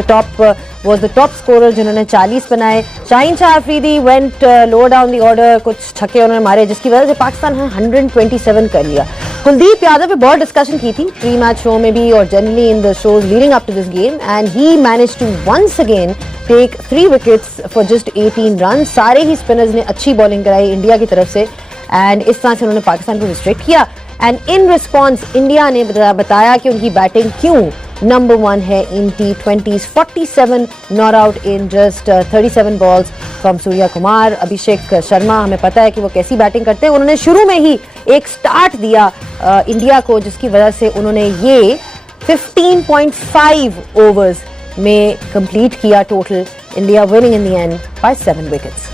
The top was the top scorer जिन्होंने 40 बनाए. Shaheen Shah Afridi went lower down the order, कुछ छक्के उन्होंने मारे जिसकी वजह से पाकिस्तान ने 127 कर लिया. कुलदीप यादव पे बहुत डिस्कशन की थी प्री मैच शो में भी और generally in the shows leading up to this game, and he managed to once again take 3 wickets for just 18 run. सारे ही स्पिनर्स ने अच्छी बॉलिंग कराई इंडिया की तरफ से, एंड इस तरह से उन्होंने पाकिस्तान को रिस्ट्रिक्ट किया. एंड इन रिस्पॉन्स इंडिया ने बताया कि उनकी बैटिंग क्यों नंबर 1 है in T20s. 47 not out in just 37 balls from Surya Kumar. Abhishek Sharma, हमें पता है कि वो कैसी बैटिंग करते हैं. उन्होंने शुरू में ही एक स्टार्ट दिया इंडिया को जिसकी वजह से उन्होंने ये 15.5 ओवर्स में कंप्लीट किया total. India winning in the end by 7 wickets.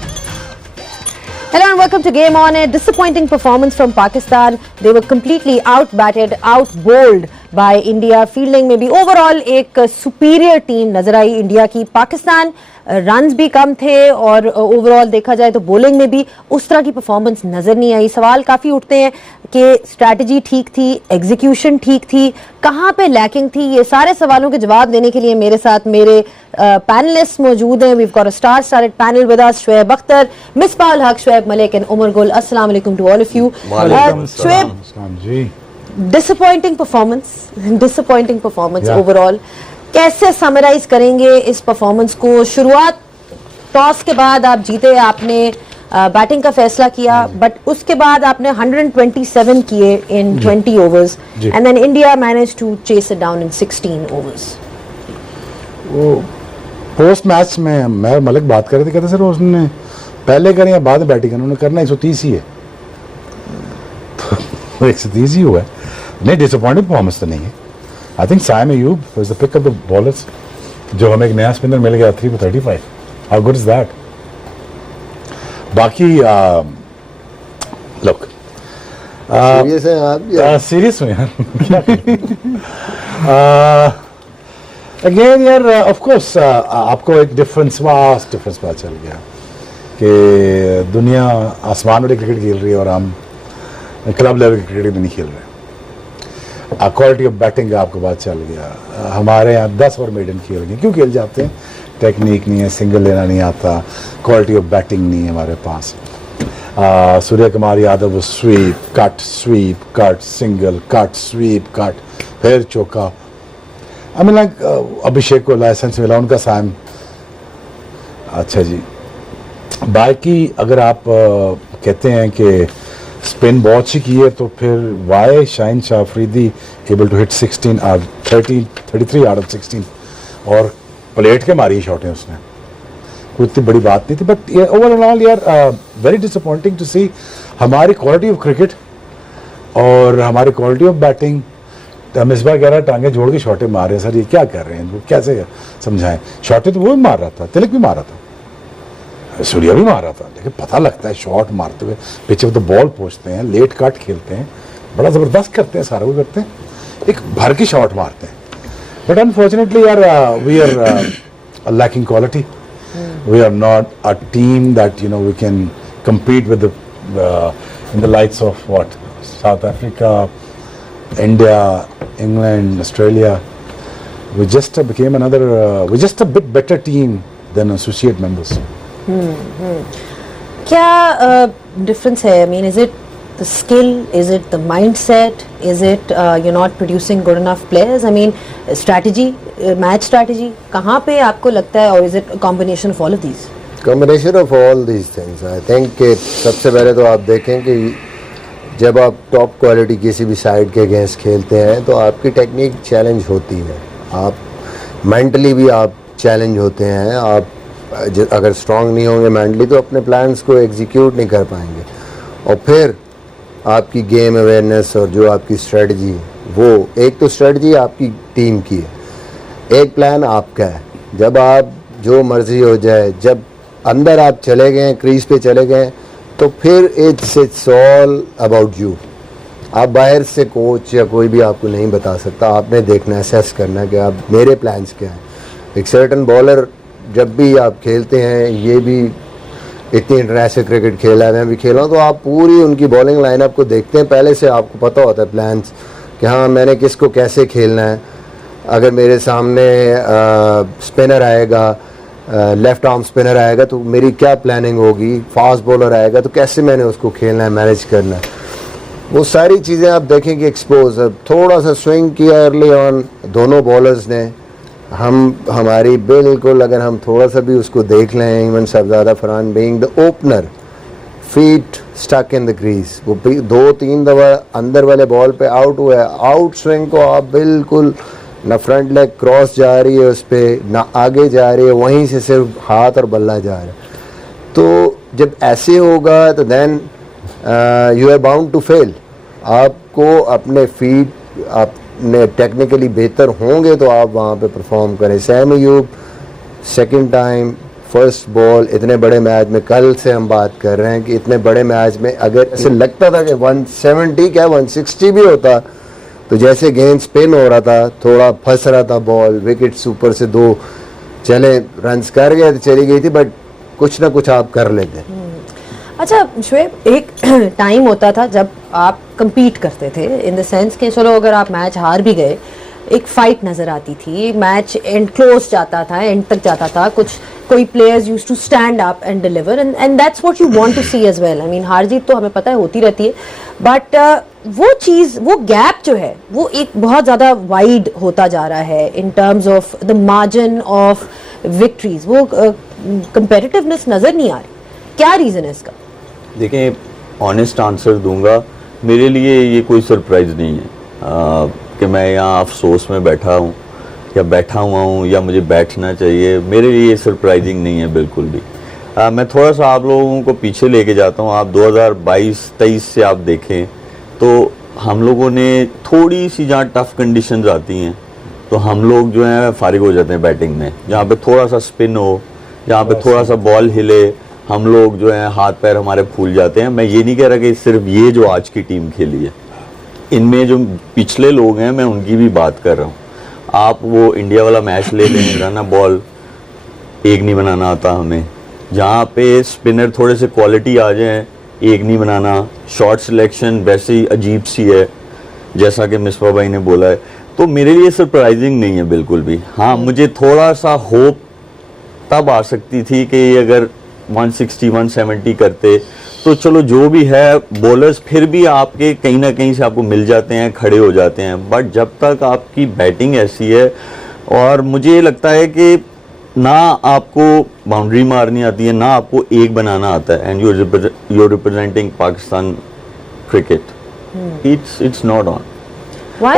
Hello and welcome to Game On. A disappointing performance from Pakistan. They were completely out-batted, out-bowled by India. Fielding में भी overall एक superior team नजर आई India की. Pakistan runs भी कम थे और overall देखा जाए तो बॉलिंग में भी उस तरह की परफॉर्मेंस नजर नहीं आई. सवाल काफी उठते हैं कि स्ट्रैटेजी ठीक थी, एग्जीक्यूशन ठीक थी, कहाँ पे लैकिंग थी. ये सारे सवालों के जवाब देने के लिए मेरे साथ मेरे पैनलिस्ट मौजूद हैं. We've got a star studded panel with us. Shoaib Akhtar, Misbah ul Haq, Shoaib Malik and Umar Gul. अस्सलाम वालेकुम to all of you. Shoaib, disappointing performance overall. कैसे समराइज करेंगे इस परफॉर्मेंस को? शुरुआत टॉस के बाद आप जीते, आपने बैटिंग का फैसला किया, बट उसके बाद आपने 127 किए in 20 overs, and then India manage to chase it down in 16 overs. वो पोस्ट मैच में मैं मलिक बात कर रहे थे, कहते सर उसने पहले करें या बाद में बैटिंग करना, उन्होंने करना 130 ही है तो 130 ही हुआ है. नहीं, डिसअपॉइंटिंग परफॉर्मेंस तो नहीं है. I think Saim Ayub was the pick of the bowlers. जो हमें एक नया स्पिनर मिल गया 3 for 35. How good is that? बाकी लुक सीरियस है आप? सीरियस हूँ यार. अगेन यार ऑफ कोर्स आपको एक डिफरेंस, वास्ट डिफरेंस पता चल गया कि दुनिया आसमान वाली क्रिकेट खेल रही है और हम क्लब लेवल की क्रिकेट भी नहीं खेल रहे. क्वालिटी ऑफ बैटिंग का आपको बात चल गया. हमारे यहाँ 10 ओवर मेडन खेल गए. क्यों खेल जाते हैं? टेक्निक नहीं है, सिंगल लेना नहीं आता, क्वालिटी ऑफ बैटिंग नहीं है हमारे पास. Surya Kumar Yadav sweep cut single cut sweep cut फिर चौका. आई मीन लाइक अभिषेक को लाइसेंस मिला, उनका साइम. अच्छा जी, बाकी अगर आप कहते हैं कि स्पिन बहुत अच्छी की है तो फिर why Shaheen Shah Afridi able to hit 16 और 33 आउट ऑफ 16 और प्लेट के मारी शॉट है उसने. कोई इतनी बड़ी बात नहीं थी, बट ओवरऑल यार वेरी डिसअपॉइंटिंग टू सी हमारी क्वालिटी ऑफ क्रिकेट और हमारी क्वालिटी ऑफ बैटिंग. मिसबाह कह रहा है टांगे जोड़ के शॉटें मार रहे हैं. सर ये क्या कर रहे हैं, वो कैसे समझाएं? शॉटें तो वो भी मार रहा था, तिलक भी मार रहा था, सूर्या भी मार रहा था, लेकिन पता लगता है शॉट मारते हुए पिच ऑफ द बॉल पहुंचते हैं, लेट कट खेलते हैं, बड़ा ज़बरदस्त करते हैं, सारा वो करते हैं, एक भर की शॉट मारते हैं. बट अनफॉर्चुनेटली यार we are lacking quality. We are not a team that you know we can compete with the in the lights of what South Africa, India, England, Australia. We just became another. We're just a bit better team than associate members. क्या difference है? I mean, is it the skill? Is it the mindset? Is it you're not producing good enough players? I mean, strategy, match strategy. कहाँ पे आपको लगता है, or is it a combination of all of these? Combination of all these things. I think कि सबसे पहले तो आप देखें कि जब आप टॉप क्वालिटी किसी भी साइड के अगेंस्ट खेलते हैं तो आपकी टेक्निक चैलेंज होती है, आप मेंटली भी आप चैलेंज होते हैं. आप अगर स्ट्रांग नहीं होंगे मेंटली तो अपने प्लान्स को एग्जीक्यूट नहीं कर पाएंगे. और फिर आपकी गेम अवेयरनेस और जो आपकी स्ट्रेटजी, वो एक तो स्ट्रेटजी आपकी टीम की है, एक प्लान आपका है. जब आप जो मर्जी हो जाए, जब अंदर आप चले गए, क्रीज पे चले गए, तो फिर इट्स ऑल अबाउट यू. आप बाहर से कोच या कोई भी आपको नहीं बता सकता. आपने देखना, असेस करना कि आप मेरे प्लान्स क्या हैं. एक सर्टन बॉलर जब भी आप खेलते हैं, ये भी इतनी इंटरनेशनल क्रिकेट खेला है, मैं भी खेला हूँ, तो आप पूरी उनकी बॉलिंग लाइनअप को देखते हैं. पहले से आपको पता होता है प्लान्स कि हाँ मैंने किसको कैसे खेलना है. अगर मेरे सामने स्पिनर आएगा, लेफ्ट आर्म स्पिनर आएगा, तो मेरी क्या प्लानिंग होगी, फास्ट बॉलर आएगा तो कैसे मैंने उसको खेलना है, मैनेज करना है, वो सारी चीज़ें आप देखेंगे एक्सपोज। अब थोड़ा सा स्विंग किया अर्ली ऑन दोनों बॉलर्स ने, हमारी बिल्कुल अगर हम थोड़ा सा भी उसको देख लें, even Shahzada Farhan being the opener, feet stuck in the crease, वो 2-3 दफ़ा अंदर वाले बॉल पे आउट हुआ है। आउट स्विंग को आप बिल्कुल ना फ्रंट लेग क्रॉस जा रही है उस पर, ना आगे जा रही है, वहीं से सिर्फ हाथ और बल्ला जा रहा है। तो जब ऐसे होगा तो then you are bound to fail. आपको अपने फीट, अपने टेक्निकली बेहतर होंगे तो आप वहाँ पे परफॉर्म करें। Sam Ayub second time first ball इतने बड़े मैच में, कल से हम बात कर रहे हैं कि इतने बड़े मैच में अगर ऐसे लगता था कि 170 क्या 160 भी होता, तो जैसे गेंद स्पिन हो रहा था, थोड़ा फंस रहा था बॉल, विकेट ऊपर से 2 चले, रन्स कर गए तो चली गई थी, बट कुछ ना कुछ आप कर लेते। अच्छा शुएब, एक टाइम होता था जब आप compete करते थे, इन द सेंस कि चलो अगर आप मैच हार भी गए, एक फाइट नजर आती थी, मैच एंड क्लोज जाता था, एंड तक जाता था, कोई players used to stand up and deliver, and that's what you want to see as well. I mean हार जीत तो हमें पता है होती रहती है, बट वो चीज़, वो गैप जो है वो एक बहुत ज़्यादा वाइड होता जा रहा है in terms of the margin of victories, वो कंपेटिटिवनेस नज़र नहीं आ रही। क्या रीज़न है इसका? देखिए, ऑनेस्ट आंसर दूंगा, मेरे लिए ये कोई सरप्राइज़ नहीं है कि मैं यहाँ अफसोस में बैठा हूँ या बैठा हुआ हूँ या मुझे बैठना चाहिए। मेरे लिए ये सरप्राइजिंग नहीं है बिल्कुल भी। मैं थोड़ा सा आप लोगों को पीछे लेके जाता हूँ। आप 2022-23 से आप देखें तो हम लोगों ने थोड़ी सी जहाँ टफ कंडीशंस आती हैं तो हम लोग जो हैं फारिग हो जाते हैं बैटिंग में। जहाँ पे थोड़ा सा स्पिन हो, जहाँ पे थोड़ा सा बॉल हिले, हम लोग जो हैं हाथ पैर हमारे फूल जाते हैं। मैं ये नहीं कह रहा कि सिर्फ ये जो आज की टीम खेली है, इनमें जो पिछले लोग हैं मैं उनकी भी बात कर रहा हूँ। आप वो इंडिया वाला मैच ले लें, रन बॉल एक नहीं बनाना आता हमें, जहाँ पे स्पिनर थोड़े से क्वालिटी आ जाए एक नहीं बनाना, शॉट सिलेक्शन वैसे ही अजीब सी है जैसा कि मिसबा भाई ने बोला है। तो मेरे लिए सरप्राइजिंग नहीं है बिल्कुल भी। हाँ, मुझे थोड़ा सा होप तब आ सकती थी कि ये अगर 160-170 करते तो चलो जो भी है, बॉलर्स फिर भी आपके कहीं ना कहीं से आपको मिल जाते हैं, खड़े हो जाते हैं। बट जब तक आपकी बैटिंग ऐसी है, और मुझे लगता है कि ना आपको बाउंड्री मारनी आती है, ना आपको एक बनाना आता है, and you representing Pakistan cricket, it's not on. Why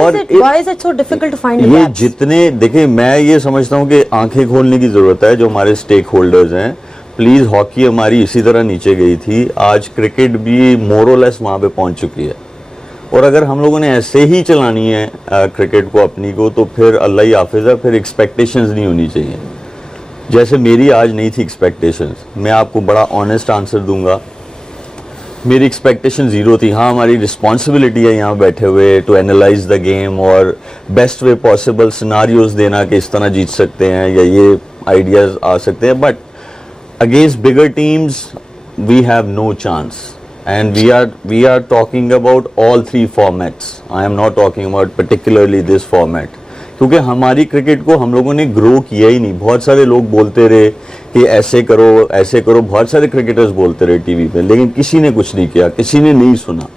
is it so difficult to find ये gaps? जितने देखिए, मैं ये समझता हूँ कि आंखें खोलने की जरूरत है जो हमारे स्टेक होल्डर्स हैं। प्लीज, हॉकी हमारी इसी तरह नीचे गई थी, आज क्रिकेट भी मोर और लेस वहां पे पहुंच चुकी है। और अगर हम लोगों ने ऐसे ही चलानी है क्रिकेट को अपनी को, तो फिर अल्लाह ही हाफिज है, फिर एक्सपेक्टेशंस नहीं होनी चाहिए। जैसे मेरी आज नहीं थी एक्सपेक्टेशंस, मैं आपको बड़ा ऑनेस्ट आंसर दूंगा, मेरी एक्सपेक्टेशन जीरो थी। हाँ, हमारी रिस्पॉन्सिबिलिटी है यहाँ बैठे हुए टू एनालाइज द गेम और बेस्ट वे पॉसिबल सिनारियोज देना कि इस तरह जीत सकते हैं या ये आइडियाज आ सकते हैं। But against bigger teams we have no chance, and we are talking about all 3 formats. I am not talking about particularly this format, क्योंकि हमारी क्रिकेट को हम लोगों ने ग्रो किया ही नहीं। बहुत सारे लोग बोलते रहे कि ऐसे करो ऐसे करो, बहुत सारे क्रिकेटर्स बोलते रहे टीवी पे, लेकिन किसी ने कुछ नहीं किया, किसी ने नहीं सुना।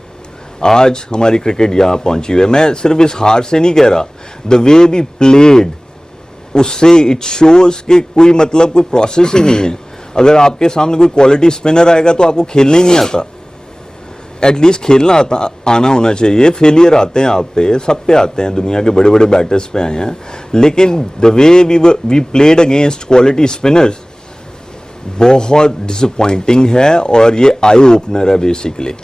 आज हमारी क्रिकेट यहाँ पहुंची हुई है। मैं सिर्फ इस हार से नहीं कह रहा, द वे वी प्लेड, उससे इट शोज कि कोई मतलब कोई प्रोसेस ही नहीं है। अगर आपके सामने कोई क्वालिटी स्पिनर आएगा तो आपको खेलना ही नहीं आता, एटलीस्ट खेलना आना होना चाहिए। फेलियर आते हैं आप पे, सब पे आते हैं, दुनिया के बड़े बड़े बैटर्स पे आए हैं, लेकिन the way we played against quality spinners बहुत डिसअपॉइंटिंग है, और ये आई ओपनर है बेसिकली।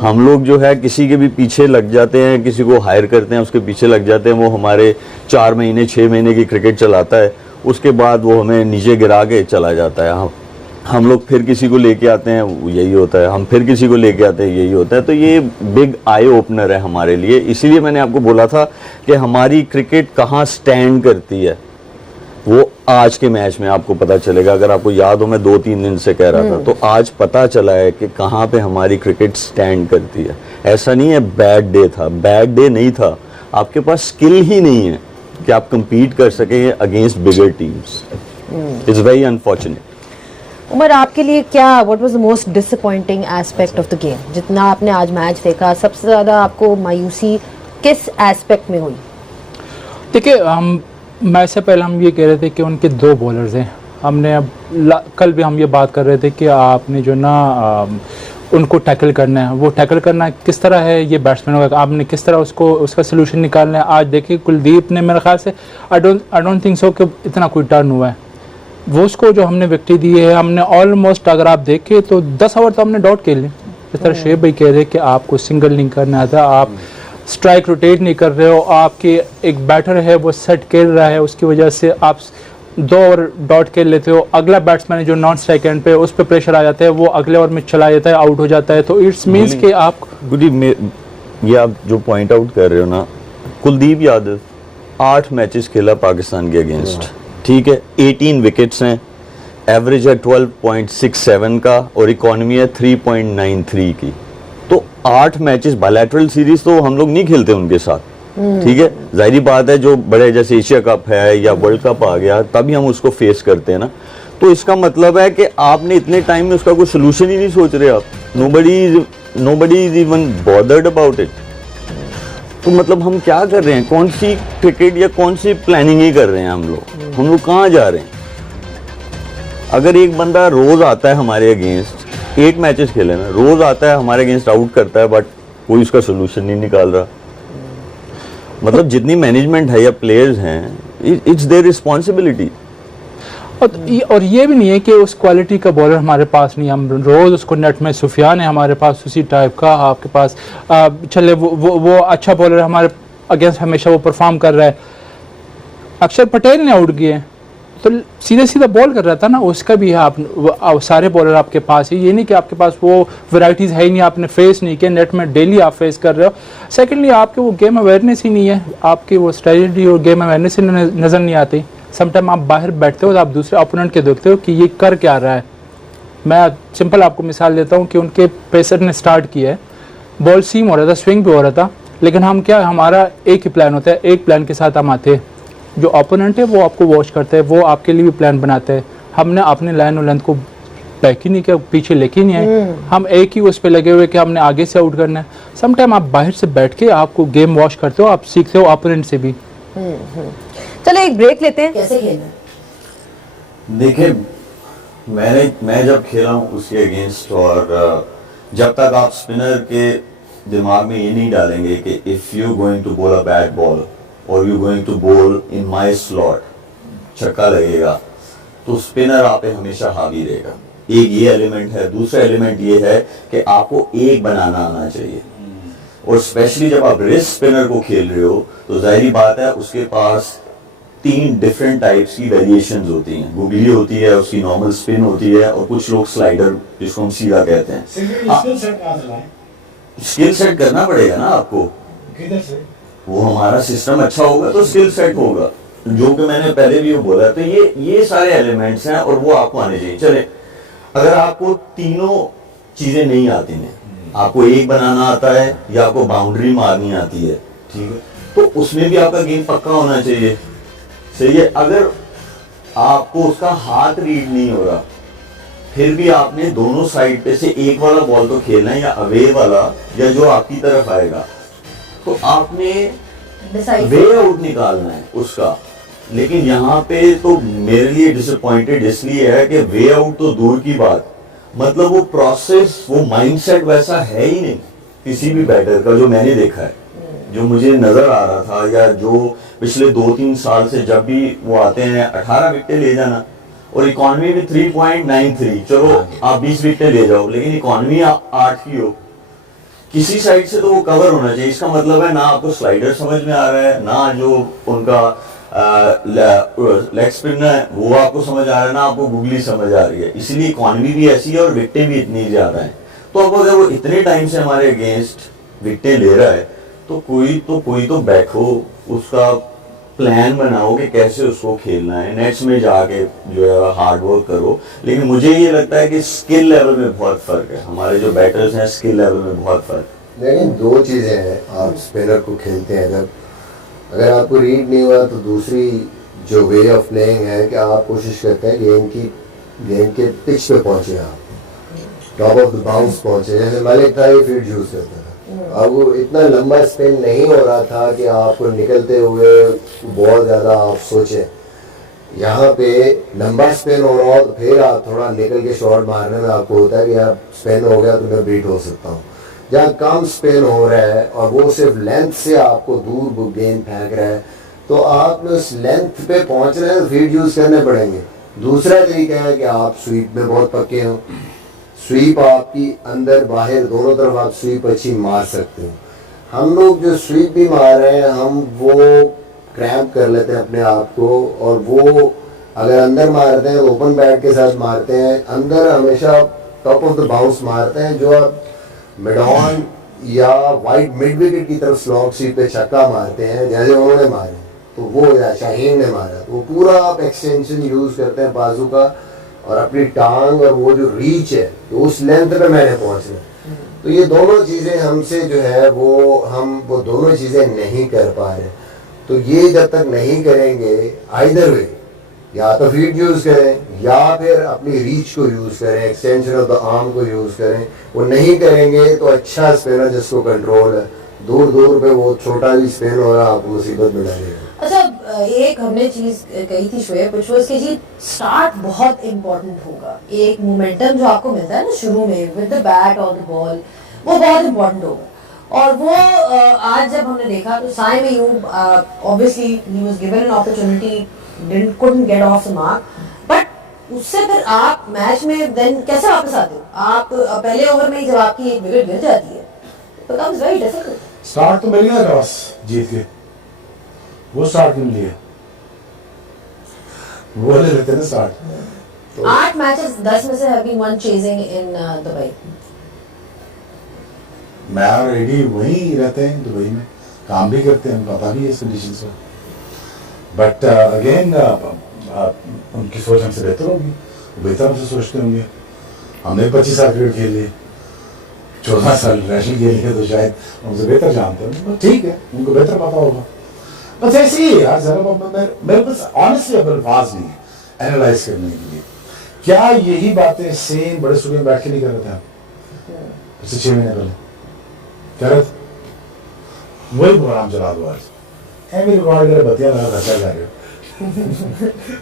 हम लोग जो है किसी के भी पीछे लग जाते हैं, किसी को हायर करते हैं, उसके पीछे लग जाते हैं, वो हमारे 4 महीने 6 महीने की क्रिकेट चलाता है, उसके बाद वो हमें नीचे गिरा के चला जाता है। हम लोग फिर किसी को लेके आते हैं, यही होता है, हम फिर किसी को लेके आते हैं, यही होता है। तो ये बिग आई ओपनर है हमारे लिए। इसीलिए मैंने आपको बोला था कि हमारी क्रिकेट कहाँ स्टैंड करती है, वो आज के मैच में आपको पता चलेगा। अगर आपको याद हो, मैं 2-3 दिन से कह रहा था, तो आज पता चला है कि कहाँ पे हमारी क्रिकेट स्टैंड करती है। ऐसा नहीं है बैड डे था, बैड डे नहीं था, आपके पास स्किल ही नहीं है कि आप compete कर सकें against bigger teams. It's very unfortunate. Umar, आपके लिए क्या what was the most disappointing aspect of the game? जितना आपने आज मैच देखा, सबसे ज्यादा आपको मायूसी किस एस्पेक्ट में हुई? देखिए, हम मैच से पहले हम ये कह रहे थे कि उनके 2 बॉलर्स हैं। हमने अब कल भी हम ये बात कर रहे थे कि आपने जो ना उनको टैकल करना है, वो टैकल करना किस तरह है, ये बैट्समैन का आपने किस तरह उसका सोल्यूशन निकालना है। आज देखिए कुलदीप ने मेरे ख्याल से आई डोंट थिंक सो कि इतना कोई टर्न हुआ है। वो उसको जो हमने विकेट दी है, हमने ऑलमोस्ट अगर आप देखें तो 10 ओवर तो हमने डॉट खेल ली। इस तरह शेब भाई कह रहे कि आपको सिंगल नहीं करना आता, आप स्ट्राइक रोटेट नहीं कर रहे हो, आपके एक बैटर है वो सेट खेल रहा है, उसकी वजह से आप 2 ओवर डॉट खेल लेते हो। अगला बैट्समैन जो नॉन स्ट्राइक एंड पे उस पर प्रेशर आ जाता है, वो अगले ओवर में चला जाता है, आउट हो जाता है। तो इट्स मीन्स कि आप ये आप जो पॉइंट आउट कर रहे हो ना, कुलदीप यादव 8 मैचेस खेला पाकिस्तान के अगेंस्ट, ठीक है, 18 विकेट्स हैं, एवरेज है 12.67 का और इकॉनमी है 3.93 की। तो 8 मैचेस बायलैटरल सीरीज तो हम लोग नहीं खेलते उनके साथ, ठीक है, जाहिर बात है, जो बड़े जैसे एशिया कप है या वर्ल्ड कप आ गया तभी हम उसको फेस करते हैं ना। तो इसका मतलब है कि आपने इतने टाइम में उसका कोई सोल्यूशन ही नहीं सोच रहे आप। Nobody is even bothered about it. तो मतलब हम क्या कर रहे हैं, कौन सी क्रिकेट या कौन सी प्लानिंग ही कर रहे हैं हम लोग कहाँ जा रहे हैं? अगर एक बंदा रोज आता है हमारे अगेंस्ट, 8 मैचेस खेले ना, रोज आता है हमारे अगेंस्ट आउट करता है, बट कोई उसका सोल्यूशन नहीं निकाल रहा। मतलब जितनी मैनेजमेंट है या प्लेयर्स हैं, इट्स देयर रिस्पॉन्सिबिलिटी। और ये भी नहीं है कि उस क्वालिटी का बॉलर हमारे पास नहीं, हम रोज़ उसको नेट में, सुफियान है हमारे पास उसी टाइप का, आपके पास चले वो अच्छा बॉलर हमारे अगेंस्ट हमेशा वो परफॉर्म कर रहा है। अक्षर पटेल ने आउट किए तो सीधे सीधा बॉल कर रहा था ना, उसका भी है। आप सारे बॉलर आपके पास ही, ये नहीं कि आपके पास वो वैरायटीज़ है ही नहीं, आपने फेस नहीं किया, नेट में डेली आप फेस कर रहे हो। सेकेंडली आपके वो गेम अवेयरनेस ही नहीं है, आपकी वो स्ट्रेटजी और गेम अवेयरनेस ही नज़र नहीं आती। समटाइम आप बाहर बैठते हो तो आप दूसरे ओपोनेंट के देखते हो कि ये कर क्या रहा है। मैं सिंपल आपको मिसाल देता हूँ कि उनके पेसर ने स्टार्ट किया है, बॉल सीम हो रहा था, स्विंग भी हो रहा था, लेकिन हम क्या, हमारा एक ही प्लान होता है, एक प्लान के साथ हम आते हैं। जो ओपोनेंट है वो आपको वॉच करता है, वो आपके लिए भी प्लान बनाते हैं। हमने अपने लाइन और लेंथ को बैक ही नहीं किया, पीछे लेके नहीं आए, हम एक ही उस पर लगे हुए कि हमने आगे से आउट करना है। समटाइम आप बाहर से बैठ के आपको गेम वॉच करते हो, आप सीखते हो ओपोनेंट से भी। चलो एक ब्रेक लेते हैं। कैसे खेलना है? देखिए, मैं जब खेला हूँ उसके अगेंस्ट, और जब तक आप स्पिनर के दिमाग में ये नहीं डालेंगे कि इफ यू गोइंग टू बोल अ बैड बॉल और यू गोइंग टू बोल इन माय स्लॉट, छक्का लगेगा, तो स्पिनर आप पे हमेशा हावी रहेगा। एक ये एलिमेंट है। दूसरा एलिमेंट ये है कि आपको एक बनाना आना चाहिए, और स्पेशली जब आप रिस्ट स्पिनर को खेल रहे हो तो जाहिर बात है उसके पास 3 डिफरेंट टाइप्स की वेरिएशंस होती हैं। गुगली होती है, उसकी नॉर्मल स्पिन होती है, और कुछ लोग स्लाइडर, जिसको हम सीधा कहते हैं। स्किल सेट करना पड़ेगा ना आपको, किधर से? वो हमारा सिस्टम अच्छा होगा तो स्किल सेट होगा, जो कि मैंने पहले भी वो बोला। तो ये सारे एलिमेंट्स हैं और वो आपको आने चाहिए। चले, अगर आपको तीनों चीजें नहीं आती हैं, आपको एक बनाना आता है या आपको बाउंड्री मारनी आती है, ठीक है, तो उसमें भी आपका गेम पक्का होना चाहिए, सही है। अगर आपको उसका हाथ रीड नहीं हो रहा, फिर भी आपने दोनों साइड पे से एक वाला बॉल तो खेलना है, या अवे वाला या जो आपकी तरफ आएगा, तो आपने वे आउट निकालना है उसका। लेकिन यहाँ पे तो मेरे लिए डिसअपॉइंटेड इसलिए है कि वे आउट तो दूर की बात, मतलब वो प्रोसेस, वो माइंडसेट वैसा है ही नहीं किसी भी बैटर का, जो मैंने देखा है, जो मुझे नजर आ रहा था, या जो पिछले 2-3 साल से जब भी वो आते हैं 18 विकेट ले जाना, और इकॉनमी भी 3.93, चलो आप 20 विकेट ले जाओ, लेकिन इकॉनमी 8 की हो, किसी साइड से तो वो कवर होना चाहिए। इसका मतलब है ना आपको स्लाइडर समझ में आ रहा है, ना जो उनका लेग स्पिन है वो आपको समझ आ रहा है, ना आपको गुगली समझ आ रही है। इसलिए इकॉनमी भी ऐसी है और विकेटें भी इतनी ज्यादा हैं। तो अब अगर वो इतने टाइम से हमारे अगेंस्ट विकेटें ले रहा है, तो कोई तो बैठो, उसका प्लान बनाओ कि कैसे उसको खेलना है, नेट्स में जाके जो है हार्ड वर्क करो। लेकिन मुझे ये लगता है कि स्किल लेवल में बहुत फर्क है, हमारे जो बैटर्स हैं स्किल लेवल में बहुत फर्क है। लेकिन 2 चीज़ें हैं, आप स्पिनर को खेलते हैं जब, अगर आपको रीड नहीं हुआ तो दूसरी जो वे ऑफ प्लेइंग है कि आप कोशिश करते हैं गेंद के पिच पे पहुंचे, आप टॉप ऑफ द बाउंस पहुंचे। जैसे मलिक था, ये फील्ड यूज करता था, अब वो इतना लंबा स्पिन नहीं हो रहा था कि आपको निकलते हुए बहुत ज़्यादा आप सोचें। यहाँ पे लंबा स्पिन हो रहा हो तो फिर आप थोड़ा निकल के शॉट मारने में आपको होता है कि यार स्पिन हो गया तो मैं बीट हो सकता हूँ। जहाँ कम स्पिन हो रहा है और वो सिर्फ लेंथ से आपको दूर गेंद फेंक रहा है, तो आपने उस लेंथ पे पहुंच रहे हैं तो फील्ड यूज करने पड़ेंगे। दूसरा तरीका है कि आप स्वीप में बहुत पक्के हो, स्वीप आपकी अंदर बाहर दोनों तरफ आप स्वीप अच्छी मार सकते हो। हम लोग जो स्वीप भी मार रहे हैं हम वो क्रैम्प कर लेते हैं अपने आप को, और वो अगर अंदर मारते हैं तो ओपन बैट के साथ मारते हैं, अंदर हमेशा टॉप ऑफ द बाउंस मारते हैं। जो आप मिड ऑन या वाइड मिड विकेट की तरफ स्लॉग स्वीप पे छक्का मारते हैं जैसे उन्होंने मारे, तो वो या शाहीन ने मारा, तो वो पूरा आप एक्सटेंशन यूज करते हैं बाजू का और अपनी टांग और वो जो रीच है तो उस लेंथ पे मैंने पहुंचना। तो ये दोनों चीज़ें हमसे जो है वो दोनों चीज़ें नहीं कर पा रहे। तो ये जब तक नहीं करेंगे आइदर वे, या तो फीट यूज करें या फिर अपनी रीच को यूज करें, एक्सटेंशन ऑफ द आर्म को यूज करें, वो नहीं करेंगे तो अच्छा स्पिनर जिसको कंट्रोल है दूर दूर पे वो छोटा भी स्पिन हो रहा आपको मुसीबत में डालेगा। अच्छा, एक हमने चीज कही थी शोएब, which was कि जी स्टार्ट बहुत इम्पोर्टेंट होगा। एक मोमेंटम जो आपको मिलता है ना शुरू में विद द बैट और द बॉल, वो बहुत इम्पोर्टेंट होगा। और वो आज जब हमने देखा तो साइम अयूब ऑब्वियसली ही was given an opportunity, couldn't get off the mark, but उससे फिर आप मैच में देन कैसे वापस आते हो? आप पहले ओवर में ही जब आपकी एक विकेट गिर जाती है becomes very difficult। स्टार्ट तो मिल गया टॉस जीत के, वो स्टार्ट क्यों लिए, वो ले लेते ना स्टार्ट। 8 मैचेस 10 में से have been won chasing in Dubai. मैं और एडी वहीं रहते हैं, दुबई में काम भी करते हैं, पता भी है इस कंडीशन से। बट अगेन उनकी सोच हमसे बेहतर होगी, वो बेहतर हमसे सोचते होंगे। हमने 25 साल क्रिकेट खेल लिए, 14 साल नेशनल खेल लिए, तो शायद उनसे बेहतर जानते हैं। ठीक है, उनको बेहतर पता होगा। बस ऐसे ही यार, जरा मेरे पास ऑनेस्टली अब अल्फाज नहीं है एनालाइज करने के लिए। क्या यही बातें सेम बड़े सूबे में बैठ के नहीं कर रहे थे हम पिछले 6 महीने पहले? कह रहे थे वही प्रोग्राम चला दो आज, रिकॉर्ड करे बतिया लगा खर्चा जा रहे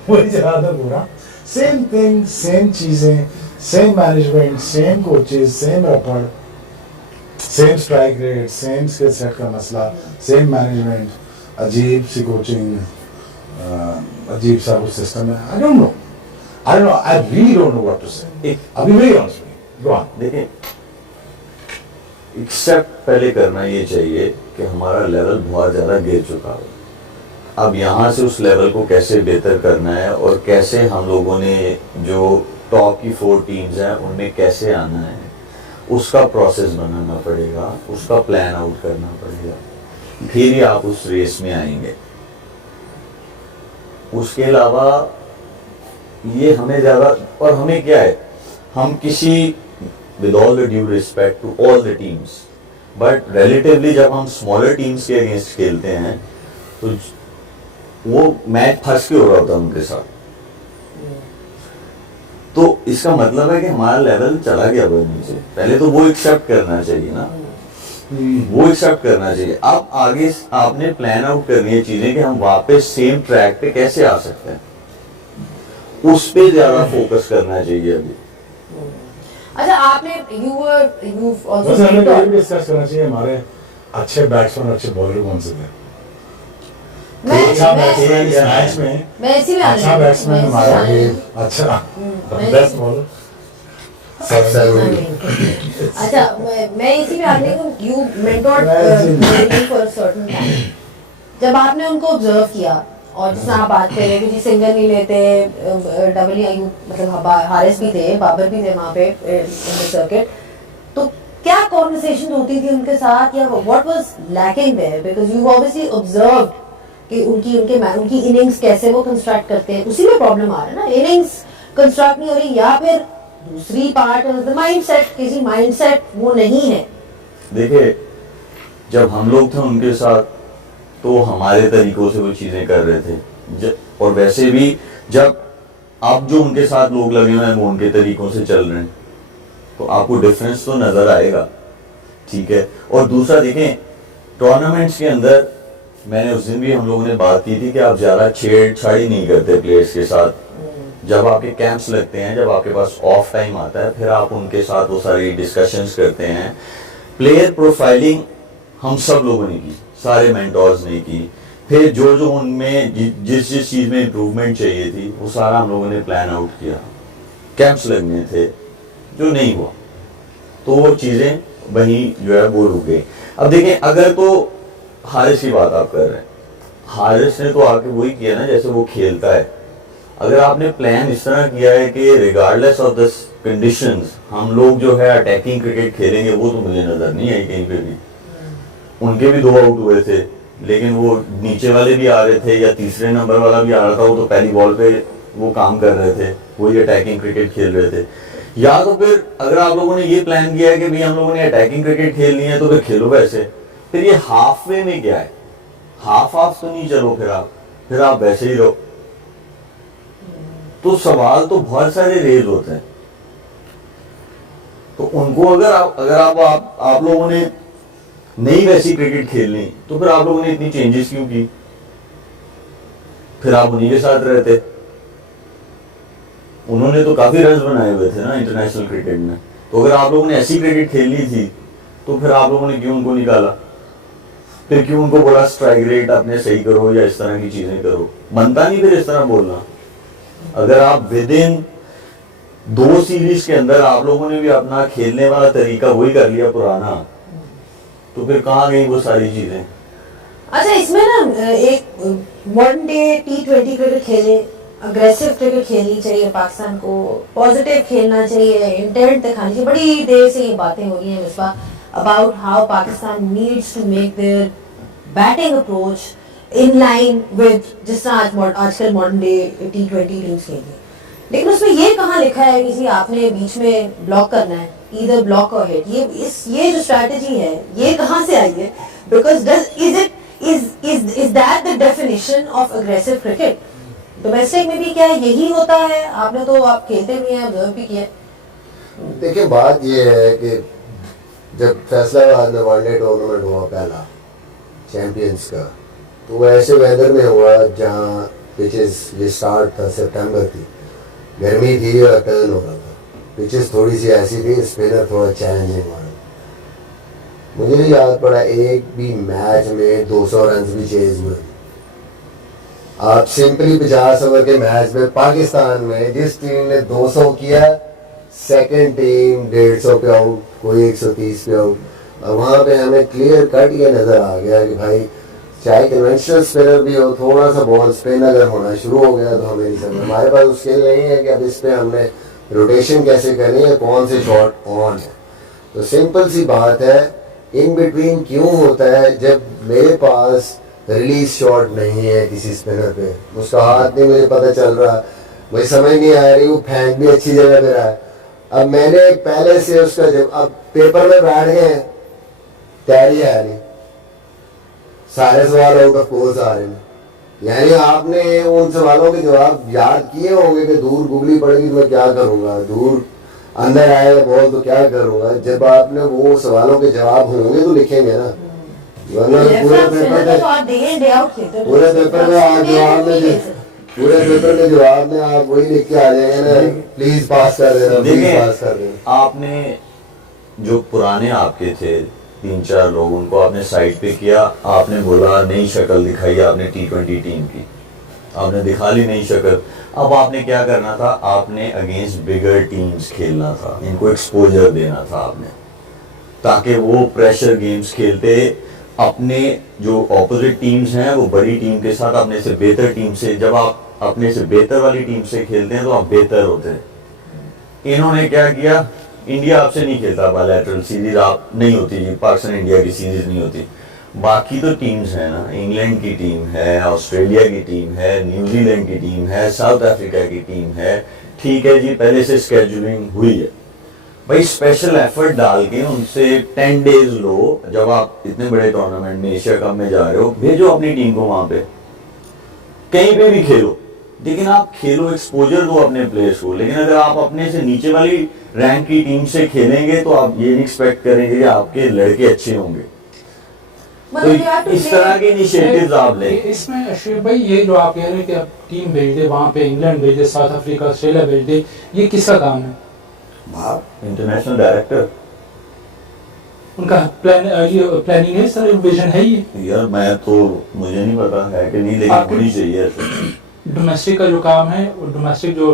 वही चला दो पूरा, सेम थिंग, सेम चीजें, same management, same coaches, same रफड़, same strike rate, same skill set का मसला, सेम मैनेजमेंट, अजीब सी कोचिंग, अजीब सा कुछ सिस्टम है। I don't know, I really don't know what to say. अभी मेरी ऑनेस्ट गो ऑन। देखिए, एक्सेप्ट पहले करना ये चाहिए कि हमारा लेवल बहुत ज़्यादा गिर चुका है। अब यहाँ से उस लेवल को कैसे बेहतर करना है और कैसे हम लोगों ने जो टॉप की 4 टीम्स हैं उनमें कैसे आना है, उसका प्रोसेस बनाना पड़ेगा, उसका प्लान आउट करना पड़ेगा, फिर ही आप उस रेस में आएंगे। उसके अलावा ये हमें ज़्यादा, और हमें क्या है, हम किसी with all the due respect to all the teams, but relatively जब हम smaller teams के अगेंस्ट खेलते हैं तो वो मैच फंस के हो रहा होता है उनके साथ। तो इसका मतलब है कि हमारा लेवल चला गया वो नीचे। पहले तो वो एक्सेप्ट करना चाहिए ना, वो एक्सेप्ट करना चाहिए। अब आगे आपने प्लान आउट करनी है चीजें कि हम वापस सेम ट्रैक पे कैसे आ सकते हैं, उस पे ज्यादा फोकस करना चाहिए अभी। अच्छा, आपने you've also बस हमें said ये भी डिस्कस करना चाहिए हमारे अच्छे बैट्समैन, अच्छे बॉलर कौन से थे। अच्छा बैट्समैन इस मैच में, मैं इसी में अच्छा बैट्समैन हमारा, अच्छा बेस्ट बॉलर। अच्छा, मैं इसी में आने को you mentored for a certain time। जब आपने उनको ऑब्जर्व किया और जिसमें आप बात कर रहे थे कि सिंगल नहीं लेते, डबल ही मतलब हारिस भी थे, बाबर भी थे वहाँ पे इन द सर्किट, तो क्या कॉन्वर्सेशन होती थी उनके साथ, या what was lacking there? Because you obviously observed कि उनकी इनिंग्स कैसे वो कंस्ट्रक्ट करते हैं, उसी में प्रॉब्लम आ रहा है ना, इनिंग्स कंस्ट्रक्ट नहीं हो रही, या फिर दूसरी पार्ट द माइंडसेट, किसी माइंडसेट वो नहीं है। देखिए, जब हम लोग थे उनके साथ तो हमारे तरीकों से वो चीजें कर रहे थे। और वैसे भी जब अब जो उनके साथ लोग लगे हुए हैं वो उनके तरीकों से चल रहे हैं, तो आपको डिफरेंस तो नजर आएगा, ठीक है। और दूसरा देखें, टूर्नामेंट्स के अंदर मैंने उस दिन भी हम लोगों ने बात की थी कि आप ज्यादा छेड़छाड़ी नहीं करते प्लेयर्स के साथ। जब आपके कैंप्स लगते हैं, जब आपके पास ऑफ टाइम आता है, फिर आप उनके साथ वो सारी डिस्कशंस करते हैं। प्लेयर प्रोफाइलिंग हम सब लोगों ने की, सारे मेंटोर्स ने की। फिर जो जो उनमें जिस जिस चीज में इंप्रूवमेंट चाहिए थी वो सारा हम लोगों ने प्लान आउट किया। कैंप्स लगने थे, जो नहीं हुआ तो वो चीजें वहीं जो है वो रुक गई। अब देखें, अगर तो हारिस की बात आप कर रहे हैं, हारिस ने तो आके वही किया ना जैसे वो खेलता है। अगर आपने प्लान इस तरह किया है कि रिगार्डलेस ऑफ द कंडीशंस हम लोग जो है अटैकिंग क्रिकेट खेलेंगे, वो तो मुझे नजर नहीं आई कहीं पे भी। उनके भी 2 आउट हुए थे, लेकिन वो नीचे वाले भी आ रहे थे या तीसरे नंबर वाला भी आ रहा था, वो तो पहली बॉल पे वो काम कर रहे थे, वही अटैकिंग क्रिकेट खेल रहे थे। या तो फिर अगर आप लोगों ने ये प्लान किया है कि भाई हम लोगों ने अटैकिंग क्रिकेट खेलनी है तो फिर खेलो वैसे। फिर ये हाफ वे में क्या है, हाफ हाफ तो नहीं चलो, फिर आप वैसे ही रहो। तो सवाल तो बहुत सारे रेज होते हैं। तो उनको अगर आप लोगों ने नहीं वैसी क्रिकेट खेलनी तो फिर आप लोगों ने इतनी चेंजेस क्यों की? फिर आप उन्हीं के साथ रहते। उन्होंने तो काफी रन बनाए हुए थे ना इंटरनेशनल क्रिकेट में। तो अगर आप लोगों ने ऐसी क्रिकेट खेलनी थी तो फिर आप लोगों ने क्यों उनको निकाला? फिर क्यों उनको बोला स्ट्राइक रेट अपने सही करो या इस तरह की चीजें करो? बनता नहीं फिर इस तरह बोलना। अगर आप विद इन 2 सीरीज के अंदर आप लोगों ने भी अपना खेलने वाला तरीका वही कर लिया पुराना, तो फिर कहाँ गई वो सारी चीजें? अच्छा, इसमें ना एक मॉडर्न डे T20 क्रिकेट खेले, अग्रेसिव क्रिकेट खेलनी चाहिए पाकिस्तान को, पॉजिटिव खेलना चाहिए, इंटेंट दिखानी चाहिए। बड़ी देर से ये बातें हो रही हैं इस बार about how Pakistan needs to make their batting approach in line with जिस तरह आजकल मॉडर्न डे T20 टीम्स खेलती हैं। लेकिन उसमें ये कहाँ लिखा है कि आपने बीच में ब्लॉक करना है, ईदर ब्लॉक और हिट? ये जो स्ट्रैटेजी है ये कहाँ से आई है? Because is that the definition of aggressive cricket? Domestic में भी क्या यही होता है? आपने तो आप खेलते भी हैं, ऑब्जर्व भी किया। देखिए, बात ये है कि जब फैसलाबाद में वनडे टूर्नामेंट हुआ पहला चैंपियंस का, तो वो ऐसे वेदर में हुआ जहाँ पिचेस, ये स्टार्ट था सितंबर थी, गर्मी थी और टर्न हो रहा था, पिचेस थोड़ी सी ऐसी थी, स्पिनर थोड़ा चैलेंजिंग हो रहा। मुझे भी याद पड़ा एक भी मैच में 200 रन भी चेज हुए। आप सिंपली 50 ओवर के मैच में पाकिस्तान में जिस टीम ने 200 किया, सेकंड टीम 150 पे आउट, कोई 130 पे आउट। और वहाँ पे हमें क्लियर कट ये नज़र आ गया कि भाई चाहे कन्वेंशनल स्पिनर भी हो, थोड़ा सा बॉल स्पिन अगर होना शुरू हो गया तो हमें नहीं समझ, हमारे पास वो स्किल नहीं है कि अब इस पर हमने रोटेशन कैसे करनी है, कौन से शॉट ऑन है। तो सिंपल सी बात है, इन बिटवीन क्यों होता है? जब मेरे पास रिलीज शॉट नहीं है किसी स्पिनर पे, उसका हाथ नहीं मुझे पता चल रहा, मुझे समझ नहीं आ रही, वो फेंक भी अच्छी जगह पे रहा है। अब मैंने पहले से उसका जब अब पेपर में बैठ गए, तैयारी है नहीं, सारे सवाल आउट ऑफ कोर्स आ रहे हैं। यानी आपने उन सवालों के जवाब याद किए होंगे कि दूर गुगली पड़ेगी तो मैं क्या करूंगा, दूर अंदर आएगा बॉल तो क्या करूंगा। जब आपने वो सवालों के जवाब होंगे तो लिखेंगे ना, वरना पूरे पेपर में आप जवाब में आप वही लिख के आ जाएंगे ना, प्लीज पास कर देना, प्लीज पास कर देना। आपने जो पुराने आपके थे 3-4 लोग, उनको आपने साइड पे किया, आपने बोला नई शक्ल दिखाई आपने T20 टीम की, आपने दिखा ली नई शक्ल। अब आपने क्या करना था? आपने अगेंस्ट बिगर टीम्स खेलना था, इनको एक्सपोजर देना था आपने, ताकि वो प्रेशर गेम्स खेलते, अपने जो ऑपोजिट टीम्स हैं वो बड़ी टीम के साथ अपने से बेहतर टीम से, जब आप अपने से बेहतर वाली टीम से खेलते हैं तो आप बेहतर होते हैं। इन्होंने क्या किया? इंडिया आपसे नहीं खेलता, बायलैटरल सीरीज आप नहीं होती जी, पाकिस्तान इंडिया की सीरीज नहीं होती। बाकी तो टीम्स है ना, इंग्लैंड की टीम है, ऑस्ट्रेलिया की टीम है, न्यूजीलैंड की टीम है, साउथ अफ्रीका की टीम है, ठीक है जी, पहले से स्केड्यूलिंग हुई है। भाई स्पेशल एफर्ट डाल के उनसे 10 डेज लो, जब आप इतने बड़े टूर्नामेंट में एशिया कप में जा रहे हो, भेजो अपनी टीम को वहां पे, कहीं पे भी खेलो, लेकिन आप खेलो, एक्सपोजर दो अपने प्लेयर्स को। लेकिन अगर आप अपने से नीचे वाली रैंक की टीम से खेलेंगे तो आप ये नहीं एक्सपेक्ट करेंगे कि आपके लड़के अच्छे होंगे। तो इस तरह के इनिशिएटिव्स आप लें। इसमें अशरफ भाई ये जो आप कह रहे हैं कि आप टीम भेज दे वहाँ पे, इंग्लैंड भेज दे, साउथ अफ्रीका, ऑस्ट्रेलिया भेज दे, ये किसका काम है? इंटरनेशनल डायरेक्टर उनका प्लानिंग है सर, विजन है ये? यार मैं तो, मुझे नहीं पता है कि नहीं, लेकिन होनी चाहिए। डोमेस्टिक का जो काम है, डोमेस्टिक जो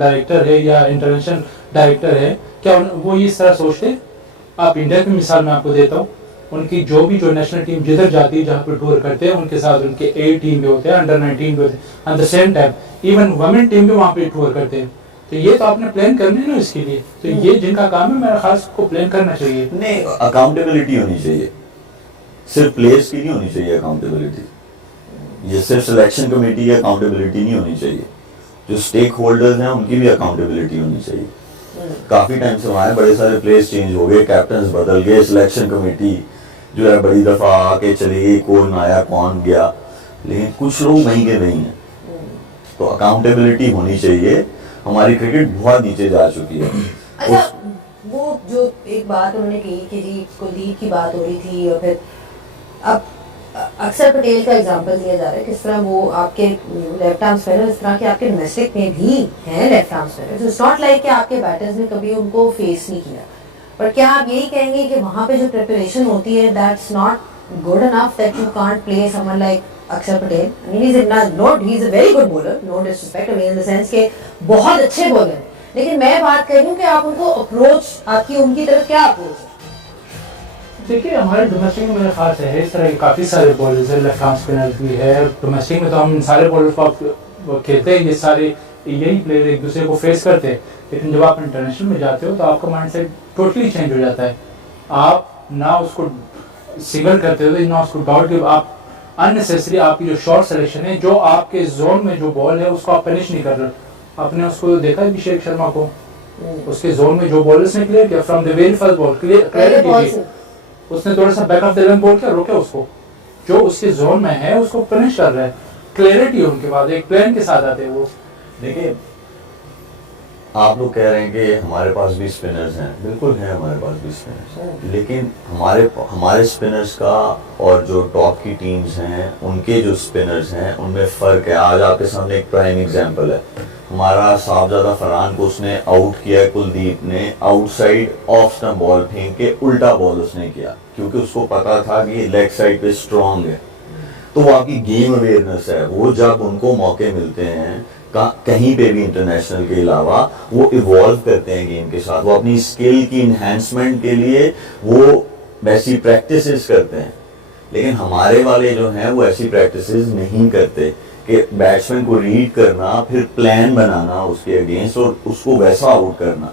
डायरेक्टर है या इंटरनेशनल डायरेक्टर है, क्या वो इस तरह सोचते? आप इंडिया की मिसाल मैं आपको देता हूँ, उनकी जो नेशनल टीम जिधर जाती है, जहाँ पे टूर करते हैं, उनके साथ उनके A टीम भी होते हैं, अंडर 19 भी होते हैं, at the same time even women team भी वहाँ पे टूर करते हैं। तो ये तो आपने प्लान करनी है ना इसके लिए, तो ये जिनका काम है मेरा खास को प्लान करना चाहिए। नहीं, अकाउंटेबिलिटी होनी चाहिए, सिर्फ प्लेयर्स की नहीं होनी चाहिए अकाउंटेबिलिटी। ये सिर्फ सिलेक्शन कमेटी की अकाउंटेबिलिटी नहीं होनी चाहिए, जो स्टेक होल्डर्स हैं उनकी भी अकाउंटेबिलिटी होनी चाहिए। काफी टाइम से वहां बड़े सारे प्लेयर्स चेंज हो गए, कैप्टन बदल गए, सिलेक्शन कमेटी जो है बड़ी दफा आके चली गई, कौन आया कौन गया, लेकिन कुछ लोग वहीं के नहीं है। तो अकाउंटेबिलिटी होनी चाहिए। हमारी क्रिकेट बहुत नीचे जा चुकी है। अच्छा, वो जो एक बात उन्होंने कही कि जी कुलदीप की बात हो रही थी, और फिर अब अक्षर पटेल का एग्जांपल दिया जा रहा है, किस तरह वो आपके लेफ्ट आर्म स्पिनर, इस तरह के आपके डोमेस्टिक में भी हैं left arm spinner. It's not like कि आपके बैटर्स ने कभी उनको फेस नहीं किया, पर क्या आप यही कहेंगे कि वहाँ पे जो प्रिपरेशन होती है that's not good enough, that you can't play someone like अक्षर Patel? I mean, he's a very good bowler, no disrespect, I mean in the sense के बहुत अच्छे बॉलर हैं, लेकिन मैं बात कर रही हूँ कि आप उनको अप्रोच, आपकी उनकी तरफ क्या अप्रोच है? देखिए हमारे डोमेस्टिक में मेरे ख्याल से है इस तरह के काफ़ी सारे बॉलर्स हैं, लेफ्ट आर्म स्पिनर भी है। डोमेस्टिक में तो हम सारे बॉलर्स को आप खेलते हैं, ये सारे यही प्लेयर एक दूसरे को फेस करते हैं, लेकिन जब आप इंटरनेशनल में जाते हो तो आपका माइंडसेट टोटली चेंज हो जाता है। आप ना उसको सिंगल करते हो, ना उसको डाउट के, आप अननेसेसरी आपकी जो शॉर्ट सिलेक्शन है, जो आपके जोन में जो बॉल है उसको आप फिनिश नहीं कर रहे। आपने उसको देखा अभिषेक शर्मा को, उसके जोन में जो बॉलर्स ने क्लियर किया from the very first ball, clear उसने थोड़ा सा back of the line ball किया, रोके उसको, जो उसके जोन में है उसको फिनिश कर रहा है। क्लैरिटी है उनके पास, एक प्लान के साथ आते हैं वो। देखिए आप लोग कह रहे हैं कि हमारे पास भी स्पिनर्स हैं, बिल्कुल है हमारे पास भी स्पिनर्स, लेकिन हमारे स्पिनर्स का और जो टॉप की टीम्स हैं उनके जो स्पिनर्स हैं उनमें फ़र्क है। आज आपके सामने एक प्राइम एग्जांपल है, हमारा साहबजादा फरहान को उसने आउट किया है, कुलदीप ने आउटसाइड ऑफ स्टंप बॉल फेंक के उल्टा बॉल उसने किया, क्योंकि उसको पता था कि लेग साइड पे स्ट्रांग है। तो वो आपकी गेम अवेयरनेस है, वो जब उनको मौके मिलते हैं कहीं पे भी इंटरनेशनल के अलावा, वो इवॉल्व करते हैं गेम के साथ, वो अपनी स्किल की इन्हेंसमेंट के लिए वो वैसी प्रैक्टिसेस करते हैं। लेकिन हमारे वाले जो हैं वो ऐसी प्रैक्टिसेस नहीं करते कि बैट्समैन को रीड करना, फिर प्लान बनाना उसके अगेंस्ट और उसको वैसा आउट करना।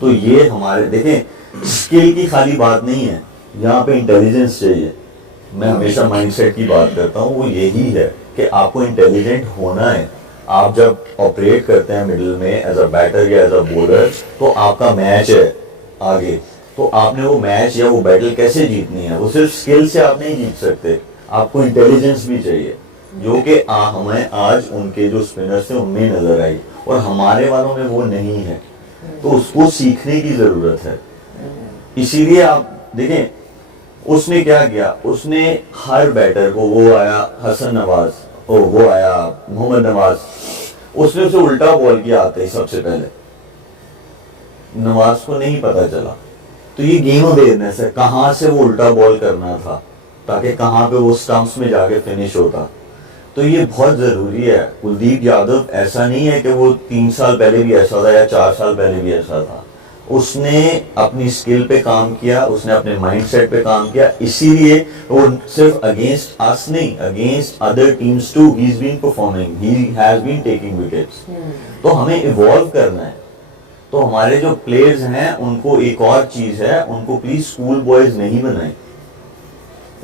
तो ये हमारे, देखें स्किल की खाली बात नहीं है, यहाँ पे इंटेलिजेंस चाहिए। मैं हमेशा माइंडसेट की बात करता हूँ, वो यही है कि आपको इंटेलिजेंट होना है। आप जब ऑपरेट करते हैं मिडिल में एज अ बैटर या एज अ बॉलर, तो आपका मैच है आगे, तो आपने वो मैच या वो बैटल कैसे जीतनी है, वो सिर्फ स्किल से आप नहीं जीत सकते, आपको इंटेलिजेंस भी चाहिए, जो कि हमें आज उनके जो स्पिनर्स थे उनमें नजर आई और हमारे वालों में वो नहीं है। तो उसको सीखने की जरूरत है। इसीलिए आप देखें उसने क्या किया, उसने हर बैटर को, वो आया हसन नवाज, वो आया मोहम्मद नवाज, उसने उसे उल्टा बॉल किया आते ही सबसे पहले, नवाज को नहीं पता चला। तो ये गेम अवेयरनेस है, कहां से वो उल्टा बॉल करना था ताकि कहां पे वो स्टंप्स में जाके फिनिश होता। तो ये बहुत जरूरी है। कुलदीप यादव ऐसा नहीं है कि वो 3 साल पहले भी ऐसा था या 4 साल पहले भी ऐसा था, उसने अपनी स्किल पे काम किया, उसने अपने माइंडसेट पे काम किया, इसीलिए वो सिर्फ अगेंस्ट अस नहीं, against other teams too he is been performing, he has been taking wickets. तो हमें इवॉल्व करना है। तो हमारे जो प्लेयर्स हैं उनको एक और चीज है, उनको प्लीज स्कूल बॉयज नहीं बनाएं,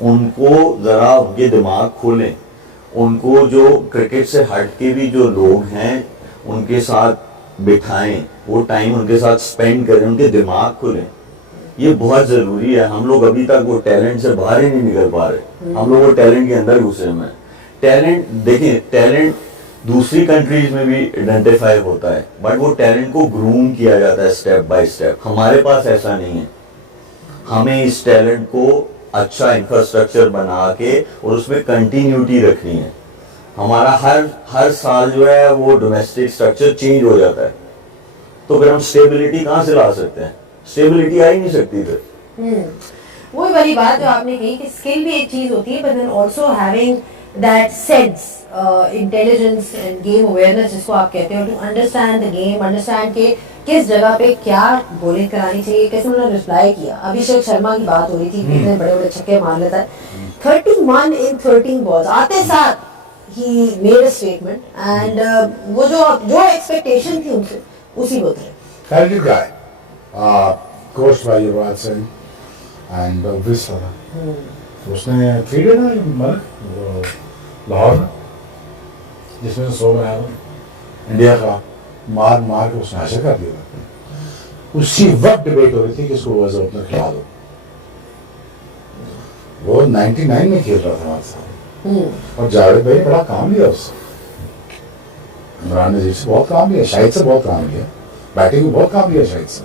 उनको जरा उनके दिमाग खोलें, उनको जो क्रिकेट से हट के भी जो लोग हैं उनके साथ बिठाएं, वो टाइम उनके साथ स्पेंड करें, उनके दिमाग खुलें, ये बहुत जरूरी है। हम लोग अभी तक वो टैलेंट से बाहर ही नहीं निकल पा रहे, हम लोग वो टैलेंट के अंदर घुसे हुए हैं। टैलेंट देखें, टैलेंट दूसरी कंट्रीज में भी आइडेंटिफाई होता है, बट वो टैलेंट को ग्रूम किया जाता है स्टेप बाय स्टेप। हमारे पास ऐसा नहीं है। हमें इस टैलेंट को अच्छा इंफ्रास्ट्रक्चर बना के और उसमें कंटिन्यूटी रखनी है। हमारा हर साल जो है वो डोमेस्टिक स्ट्रक्चर चेंज हो जाता है, तो फिर हम स्टेबिलिटी कहाँ से ला सकते हैं? स्टेबिलिटी आ ही नहीं सकती फिर। वही वाली बात जो आपने कही कि स्किल भी एक चीज होती है, but then also having that sense, intelligence and game awareness जिसको आप कहते हो, to understand the game, understand के किस जगह पे क्या बॉलिंग करानी चाहिए, कैसे उन्होंने रिप्लाई किया। अभिषेक शर्मा की बात हो रही थी, कितने बड़े बड़े छक्के मार लेता है, 31 in 13 balls आते साथ he made a statement and वो जो एक्सपेक्टेशन थी उनसे उसी को उतरे। Talented guy, coached by Yuvraj Singh and Viz Sara. उसने खेले ना मलक लाहौर में, जिसमें 100 बनाया था इंडिया का, मार के उसने हासिल कर दिया। उसी वक्त डिबेट हो रही थी कि इसको एज ओपनर खिला दो। वो 99 में खेल रहा था हमारे साथ, और जावेद भाई ने बड़ा काम लिया उससे, इमरान नजीर से बहुत काम लिया, शाहिद से बहुत काम लिया, बैटिंग में बहुत काम लिया शाहिद से।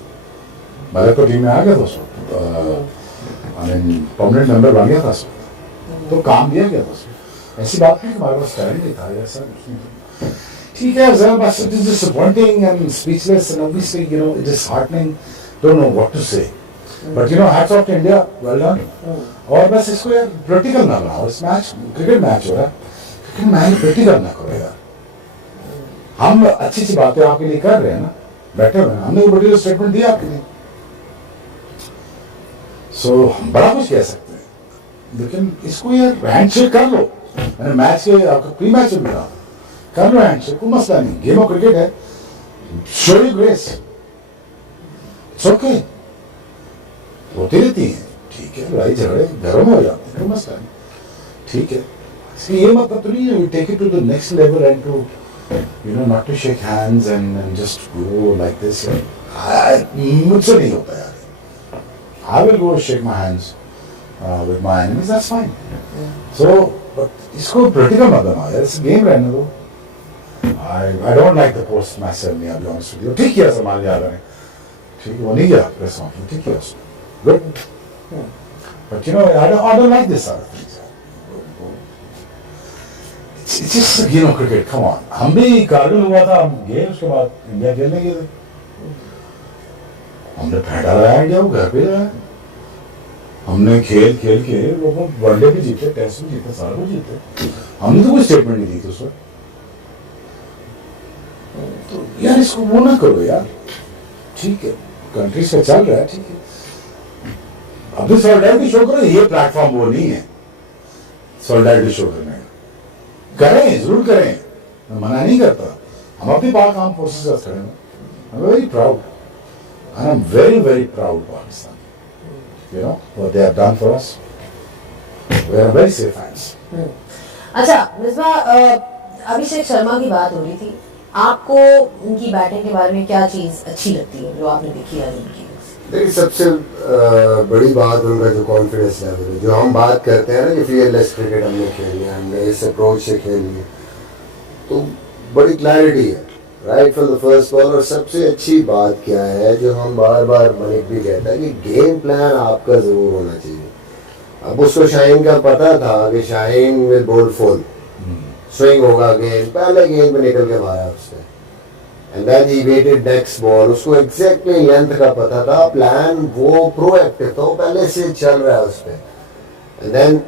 मलक को टीम में आ गया था उस वक्त, परमानेंट मेंबर बन गया था उस वक्त, तो काम दिया गया था उसमें। ऐसी बात नहीं कि हमारे पास टैलेंट नहीं था, ऐसा नहीं। ठीक है जरा, बस it is disappointing and speechless and obviously you know it is heartening, don't know what to say, but you know hats off to India, well done. और बस इसको यार प्रैक्टिकल ना बनाओ, इस मैच क्रिकेट मैच हो रहा है, क्रिकेट मैच प्रैक्टिकल ना करो यार। हम अच्छी अच्छी बातें आपके लिए कर रहे हैं ना, बैठे हुए हैं, हमने वो पर्टिकुलर स्टेटमेंट दिया आपके लिए, सो बड़ा कुछ कह सकते हैं, लेकिन इसको यार हैंडशेक कर लो। मैंने मैच के आपको प्री मैच में कहा कर लो हैंडशेक, कोई मसला नहीं, गेम ऑफ क्रिकेट है, show your grace, it's okay, होती रहती है, ठीक है, लड़ाई झगड़े घरों में हो जाते हैं, कोई मसला नहीं, ठीक है। इसलिए ये मतलब तो नहीं है we take it to the next level and to you know not to shake hands and just go like this. मुझसे नहीं होता यार, I will go shake my hands with my enemies, that's fine. So, but इसको practical मत बनाओ यार, इस game रहने दो। I don't like the post match ceremony, I'll be honest with you. ठीक किया सलमान यादव ने, ठीक वो नहीं गया प्रेस कॉन्फ्रेंस, ठीक किया उसने, good. But you know, I don't like this sort of things. It's just a game of cricket, come on. हम भी कारगिल हुआ था, हम गए उसके बाद इंडिया खेलने गए थे, हमने फैटा रहा इंडिया को, घर पे रहा, हमने खेल के वो वनडे भी जीते, टेस्ट भी जीते, सारा कुछ जीते, हमने तो कोई स्टेटमेंट नहीं दी थी उस वक्त। तो यार इसको वो ना करो यार, ठीक है कंट्री से चल रहा है, ठीक है, अपनी सॉलिडारिटी शो करो, ये प्लेटफॉर्म वो नहीं है सॉलिडारिटी शो करने का, करें जरूर करें, मैं मना नहीं करता, हम अपनी पाक आर्म फोर्सेस से खड़े हैं, I am very proud and I'm very very proud of Pakistan, you know what they have done for us, we are very safe hands. अच्छा मिसबा, अभिषेक शर्मा की बात हो रही थी, आपको उनकी बैटिंग के बारे में क्या चीज अच्छी लगती है जो आपने देखी है उनकी? देखिए सबसे बड़ी बात उनका जो कॉन्फिडेंस लेवल है, जो हम बात करते हैं ना कि फियरलेस क्रिकेट हमने खेली है, हमने इस अप्रोच से खेली है, तो बड़ी क्लैरिटी है right from the first ball. और सबसे अच्छी बात क्या है जो हम बार बार मलिक भी कहता है कि गेम प्लान आपका ज़रूर होना चाहिए। अब उसको शाहीन का पता था कि Shaheen will bowl full swing होगा, गेंद पहले गेंद में निकल के मारा उसने, and then he waited next ball, उसको एग्जैक्टली लेंथ का पता था, प्लान वो प्रोएक्टिव था, वो पहले से चल रहा है उस पर। एंड देन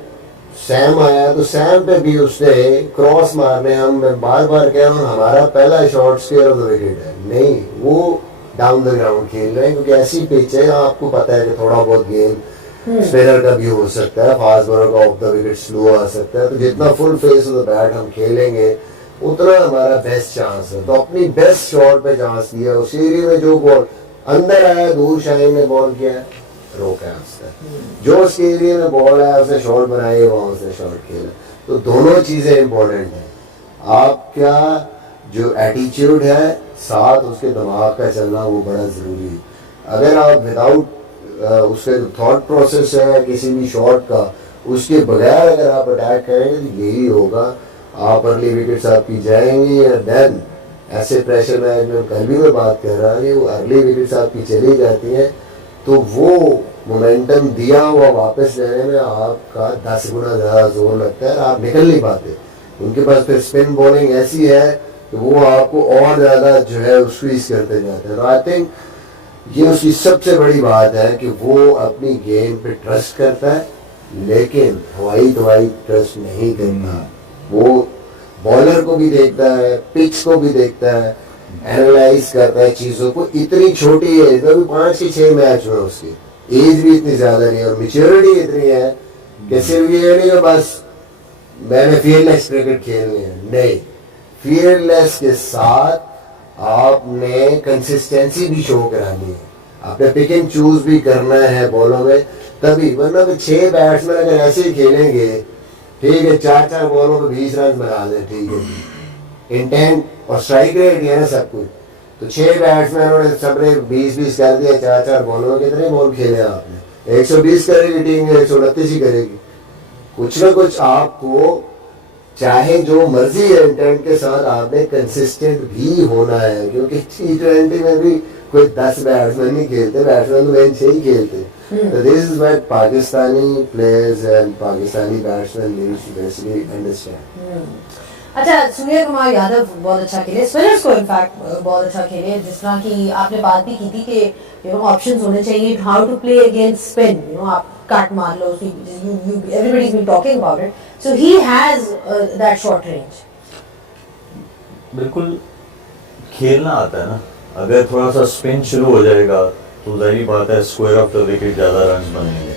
सैम आया तो सैम पे भी उसने क्रॉस मारने, हम बार बार कह रहा हूँ हमारा पहला shot square of the wicket है, नहीं वो डाउन द ग्राउंड खेल रहे हैं, क्योंकि ऐसी पिच है आपको पता है कि थोड़ा बहुत गेंद स्पिनर का भी हो सकता है, फास्ट बॉलर का ऑफ द विकेट स्लो आ सकता है, तो जितना full face of the bat हम खेलेंगे उतना हमारा बेस्ट चांस है। तो अपनी बेस्ट शॉट पे चांस दिया, उस एरिया में जो बॉल अंदर आया दूर शाहीन ने बॉल किया है, रोका है उसने, जो उस एरिया में बॉल आया उसने शॉट बनाई, वहाँ उसने शॉट खेला, तो दोनों चीज़ें इंपॉर्टेंट हैं। आप क्या जो एटीट्यूड है साथ उसके दिमाग का चलना वो बड़ा ज़रूरी है। अगर आप विदाउट उसके जो थॉट प्रोसेस है किसी भी शॉट का उसके बगैर अगर आप अटैक करेंगे तो यही होगा, आप अर्ली विकेट्स आपकी जाएंगी और देन ऐसे प्रेशर मैनेजमेंट कल भी मैं बात कर रहा कि वो अर्ली विकेट्स आपकी चली जाती हैं तो वो मोमेंटम दिया हुआ वापस लेने में आपका 10 गुना ज़्यादा जोर लगता है और आप निकल नहीं पाते। उनके पास फिर स्पिन बॉलिंग ऐसी है कि वो आपको और ज़्यादा जो है स्क्वीज करते जाते हैं। तो आई थिंक ये उसकी सबसे बड़ी बात है कि वो अपनी गेम पे ट्रस्ट करता है, लेकिन हवाई दवाई ट्रस्ट नहीं करता। वो बॉलर को भी देखता है, पिच को भी देखता है, एनालाइज करता है चीज़ों को। इतनी छोटी एज में भी 5 से 6 मैच में उसकी एज भी इतनी ज़्यादा नहीं है और मेच्योरिटी इतनी है कि सिर्फ ये नहीं है बस मैंने फीयरलेस क्रिकेट खेलनी है, नहीं, फीयरलेस के साथ आपने कंसिस्टेंसी भी शो करानी है, आपने पिक एंड चूज भी करना है बॉलों में, तभी वरना तो 6 बैट्समैन अगर ऐसे ही खेलेंगे, ठीक है 4-4 बॉलों में 20 रन बना दें, ठीक है इंटेंट और स्ट्राइक रेट है ना सब कुछ, तो 6 बैट्समैनों ने सबने 20-20 कर दिया 4-4 बॉलों में, कितने बॉल खेले आपने? 120 करेगी टीम, 129 ही करेगी। कुछ ना कुछ आपको चाहे जो मर्जी है इंटेंट के साथ आपने कंसिस्टेंट भी होना है, क्योंकि T20 में भी कोई 10 बैट्समैन नहीं खेलते, बैट्समैन तो मैच 6 ही खेलते। तो this is what Pakistani players and Pakistani batsman needs to basically understand. अच्छा, सूर्य कुमार यादव बहुत अच्छा खेले, स्पिनर्स को इनफैक्ट बहुत अच्छा खेले, जिस तरह की आपने बात भी की थी कि यू नो ऑप्शंस होने चाहिए how to play against spin, you know आप कट मार लो, everybody's been talking about it, so he has that short range. बिल्कुल खेलना आता है ना, अगर थोड़ा सा स्पिन शुरू हो जाएगा तो जाहिर बात है स्क्वायर ऑफ द विकेट ज़्यादा रन बनेंगे।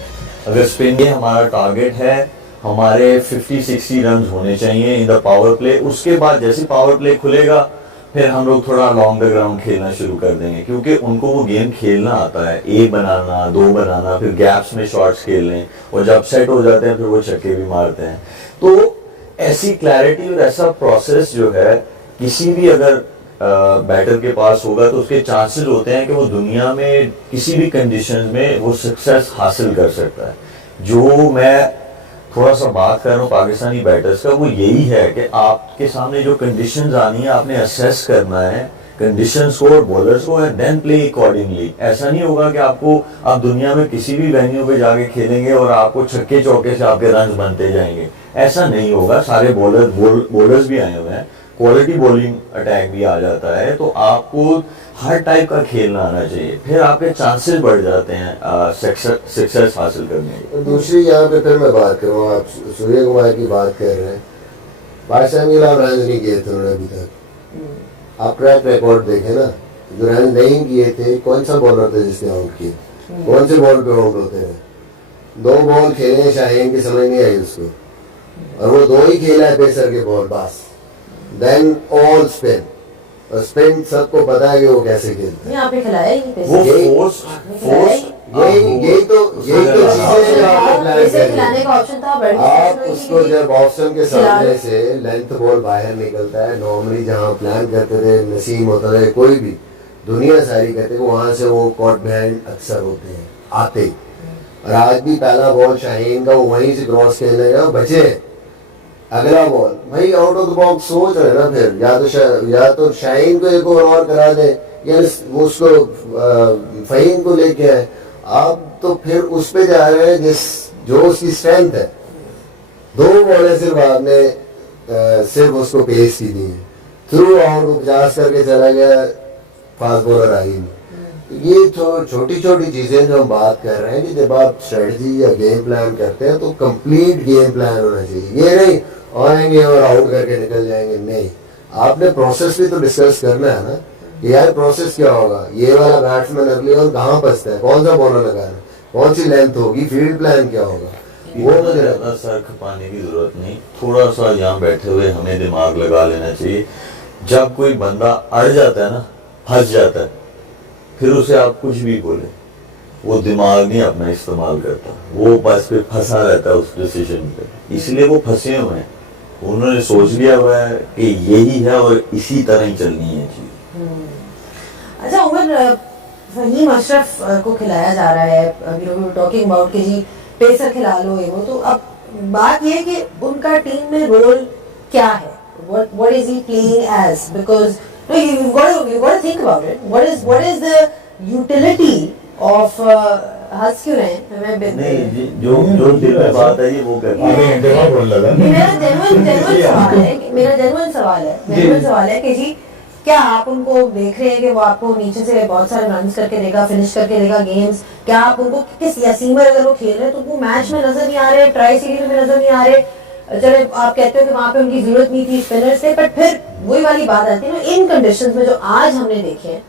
अगर स्पिन ये हमारा टारगेट है, हमारे 50-60 रन होने चाहिए इन द पावर प्ले। उसके बाद जैसे पावर प्ले खुलेगा फिर हम लोग थोड़ा लॉन्ग द ग्राउंड खेलना शुरू कर देंगे, क्योंकि उनको वो गेम खेलना आता है, 1 बनाना 2 बनाना, फिर गैप्स में शॉट्स खेलने, और जब सेट हो जाते हैं फिर वो छक्के भी मारते हैं। तो ऐसी क्लैरिटी और ऐसा प्रोसेस जो है किसी भी अगर बैटर के पास होगा तो उसके चांसेस होते हैं कि वो दुनिया में किसी भी कंडीशन में वो सक्सेस हासिल कर सकता है। जो मैं थोड़ा सा बात कर रहा हूँ पाकिस्तानी बैटर्स का, वो यही है कि आपके सामने जो कंडीशंस आनी है आपने असेस करना है कंडीशंस को और बॉलर्स को, एंड देन प्ले अकॉर्डिंगली। ऐसा नहीं होगा कि आप दुनिया में किसी भी वेन्यू पे जाके खेलेंगे और आपको छक्के चौके से आपके रन बनते जाएंगे, ऐसा नहीं होगा। सारे बॉलर्स भी आए हुए हैं, क्वालिटी बॉलिंग अटैक भी आ जाता है, तो आपको हर टाइप का खेलना आना चाहिए, फिर आपके चांसेस बढ़ जाते हैं सक्सेस हासिल करने के। दूसरी यहाँ पे फिर मैं बात करूँ, आप सूर्य कुमार की बात कर रहे हैं, बादशाह के खिलाफ रन नहीं किए थे उन्होंने अभी तक। आप ट्रैक रिकॉर्ड देखें ना, जो रन नहीं किए थे कौन सा बॉलर था जिसने आउट किए, कौन से बॉल पे आउट होते हैं? 2 बॉल खेले शाहीन की, समझ नहीं आई उसको, और वो 2 ही खेला है पेसर के बॉल बस, देन ऑल स्पिन। और स्पिन सबको पता है कि वो कैसे खेलते हैं। आपने खिलाया ही वो यही तो चीजें जो आपने प्लान पैसे करी। खिलाने का ऑप्शन था, आप उसको जब ऑप्शन के सामने से लेंथ बॉल बाहर निकलता है, नॉर्मली जहाँ प्लान करते थे नसीम होता है कोई भी दुनिया सारी करते थे, वहां से वो कॉट बैंड अक्सर होते हैं आते। और आज भी पहला बॉल शाहीन का वो वहीं से क्रॉस खेलने का बचे, अगला बॉल भाई आउट ऑफ द बॉक्स सोच रहे ना, फिर या तो शाहीन को एक और करा दे या वो उसको फहीम को लेके आए। आप तो फिर उस पे जा रहे हैं जो उसकी स्ट्रेंथ है। 2 बॉलें सिर्फ आपने सिर्फ उसको पेश की दी है, थ्रू आउट 50 करके चला गया, फास्ट बॉलर आई नहीं। ये छोटी छोटी चीजें जो हम बात कर रहे हैं कि जब आप स्ट्रेटजी या गेम प्लान करते हैं तो कंप्लीट गेम प्लान होना चाहिए। ये नहीं आएंगे और आउट करके निकल जाएंगे, नहीं, आपने प्रोसेस भी तो डिस्कस करना है ना, यार प्रोसेस क्या होगा, ये वाला बैट्समैन अगली और कहाँ फंसता है, कौन सा बॉलर लगाना, कौन सी लेंथ होगी, फील्ड प्लान क्या होगा, वो मुझे ज्यादा सर खपाने की जरूरत नहीं, थोड़ा सा यहाँ बैठे हुए हमें दिमाग लगा लेना चाहिए। जब कोई बंदा अड़ जाता है ना, फंस जाता है, फिर उसे आप कुछ भी बोले वो दिमाग नहीं अपना इस्तेमाल करता, वो बस पे फंसा रहता है उस डिसीजन पे, इसलिए वो फंसे हुए हैं। उन्होंने सोच लिया हुआ है कि यही है और इसी तरह ही चलनी है चीज। अच्छा उमर, फहीम अशरफ को खिलाया जा रहा है, टॉकिंग अबाउट कि जी पेसर खिला लो ये वो, तो अब बात ये है कि उनका टीम में रोल क्या है, what is he playing as, because no, you've got to think about it, what is the utility of हंस क्यों रहे हैं? नहीं, जो दिल में बात है ये वो करना है। मेरा जेन्युइन सवाल है कि जी क्या आप उनको देख रहे हैं कि वो आपको नीचे से बहुत सारे रन्स करके देगा, फिनिश करके देगा गेम्स? क्या आप उनको किस सीमर अगर वो खेल रहे हैं तो वो मैच में नजर नहीं आ रहे, ट्राई सीरीज में नजर नहीं आ रहे? चले आप कहते हो कि वहां पे उनकी जरूरत नहीं थी स्पिनर्स से, बट फिर वही वाली बात आती है ना, इन कंडीशंस में जो आज हमने देखे हैं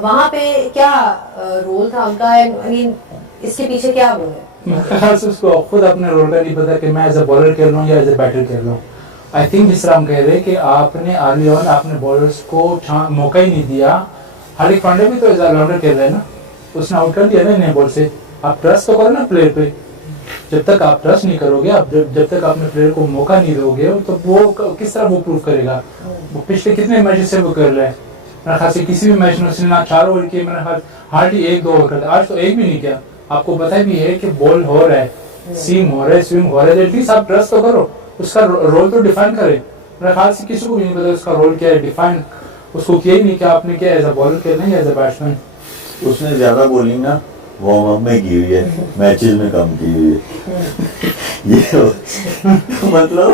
वहां पे क्या रोल था उनका? आई मीन इसके पीछे क्या वो है? मेरे ख्याल से उसको खुद अपने रोल का नहीं पता कि मैं एज ए बॉलर खेल रहा हूँ या एज ए बैटर खेल रहा हूँ। आई थिंक जिस तरह हम कह रहे हैं कि आपने अर्ली ऑन आपने बॉलर्स को मौका ही नहीं दिया। हार्दिक पांड्या भी तो एज ऑलराउंडर खेल रहे हैं ना, उसने आउट कर दिया ना नए बॉल से। आप ट्रस्ट तो करो ना प्लेयर पे, जब तक आप ट्रस्ट नहीं करोगे, आप जब तक अपने प्लेयर को मौका नहीं दोगे तो वो किस तरह वो प्रूव करेगा? वो पिछले कितने मैचेस से वो कर रहे हैं, मेरे ख्याल से किसी भी मैच में उसने ना 4 ओवर किए, मेरे ख्याल हार्डली 1-2 ओवर करते, आज तो एक भी नहीं किया। आपको पता भी है कि बॉल हो रहा है, सीम हो रहा है, स्विंग हो रहा है, एटलीस्ट आप ट्रस्ट तो करो, उसका रोल तो डिफाइन करे। मेरे ख्याल से किसी को भी नहीं पता उसका रोल क्या है, डिफाइन उसको किया ही नहीं कि आपने क्या एज अ बॉलर खेलना है एज अ बैट्समैन। उसने ज्यादा बॉलिंग ना वार्म अप में की हुई है, मैचेस में कम की हुई है। ये मतलब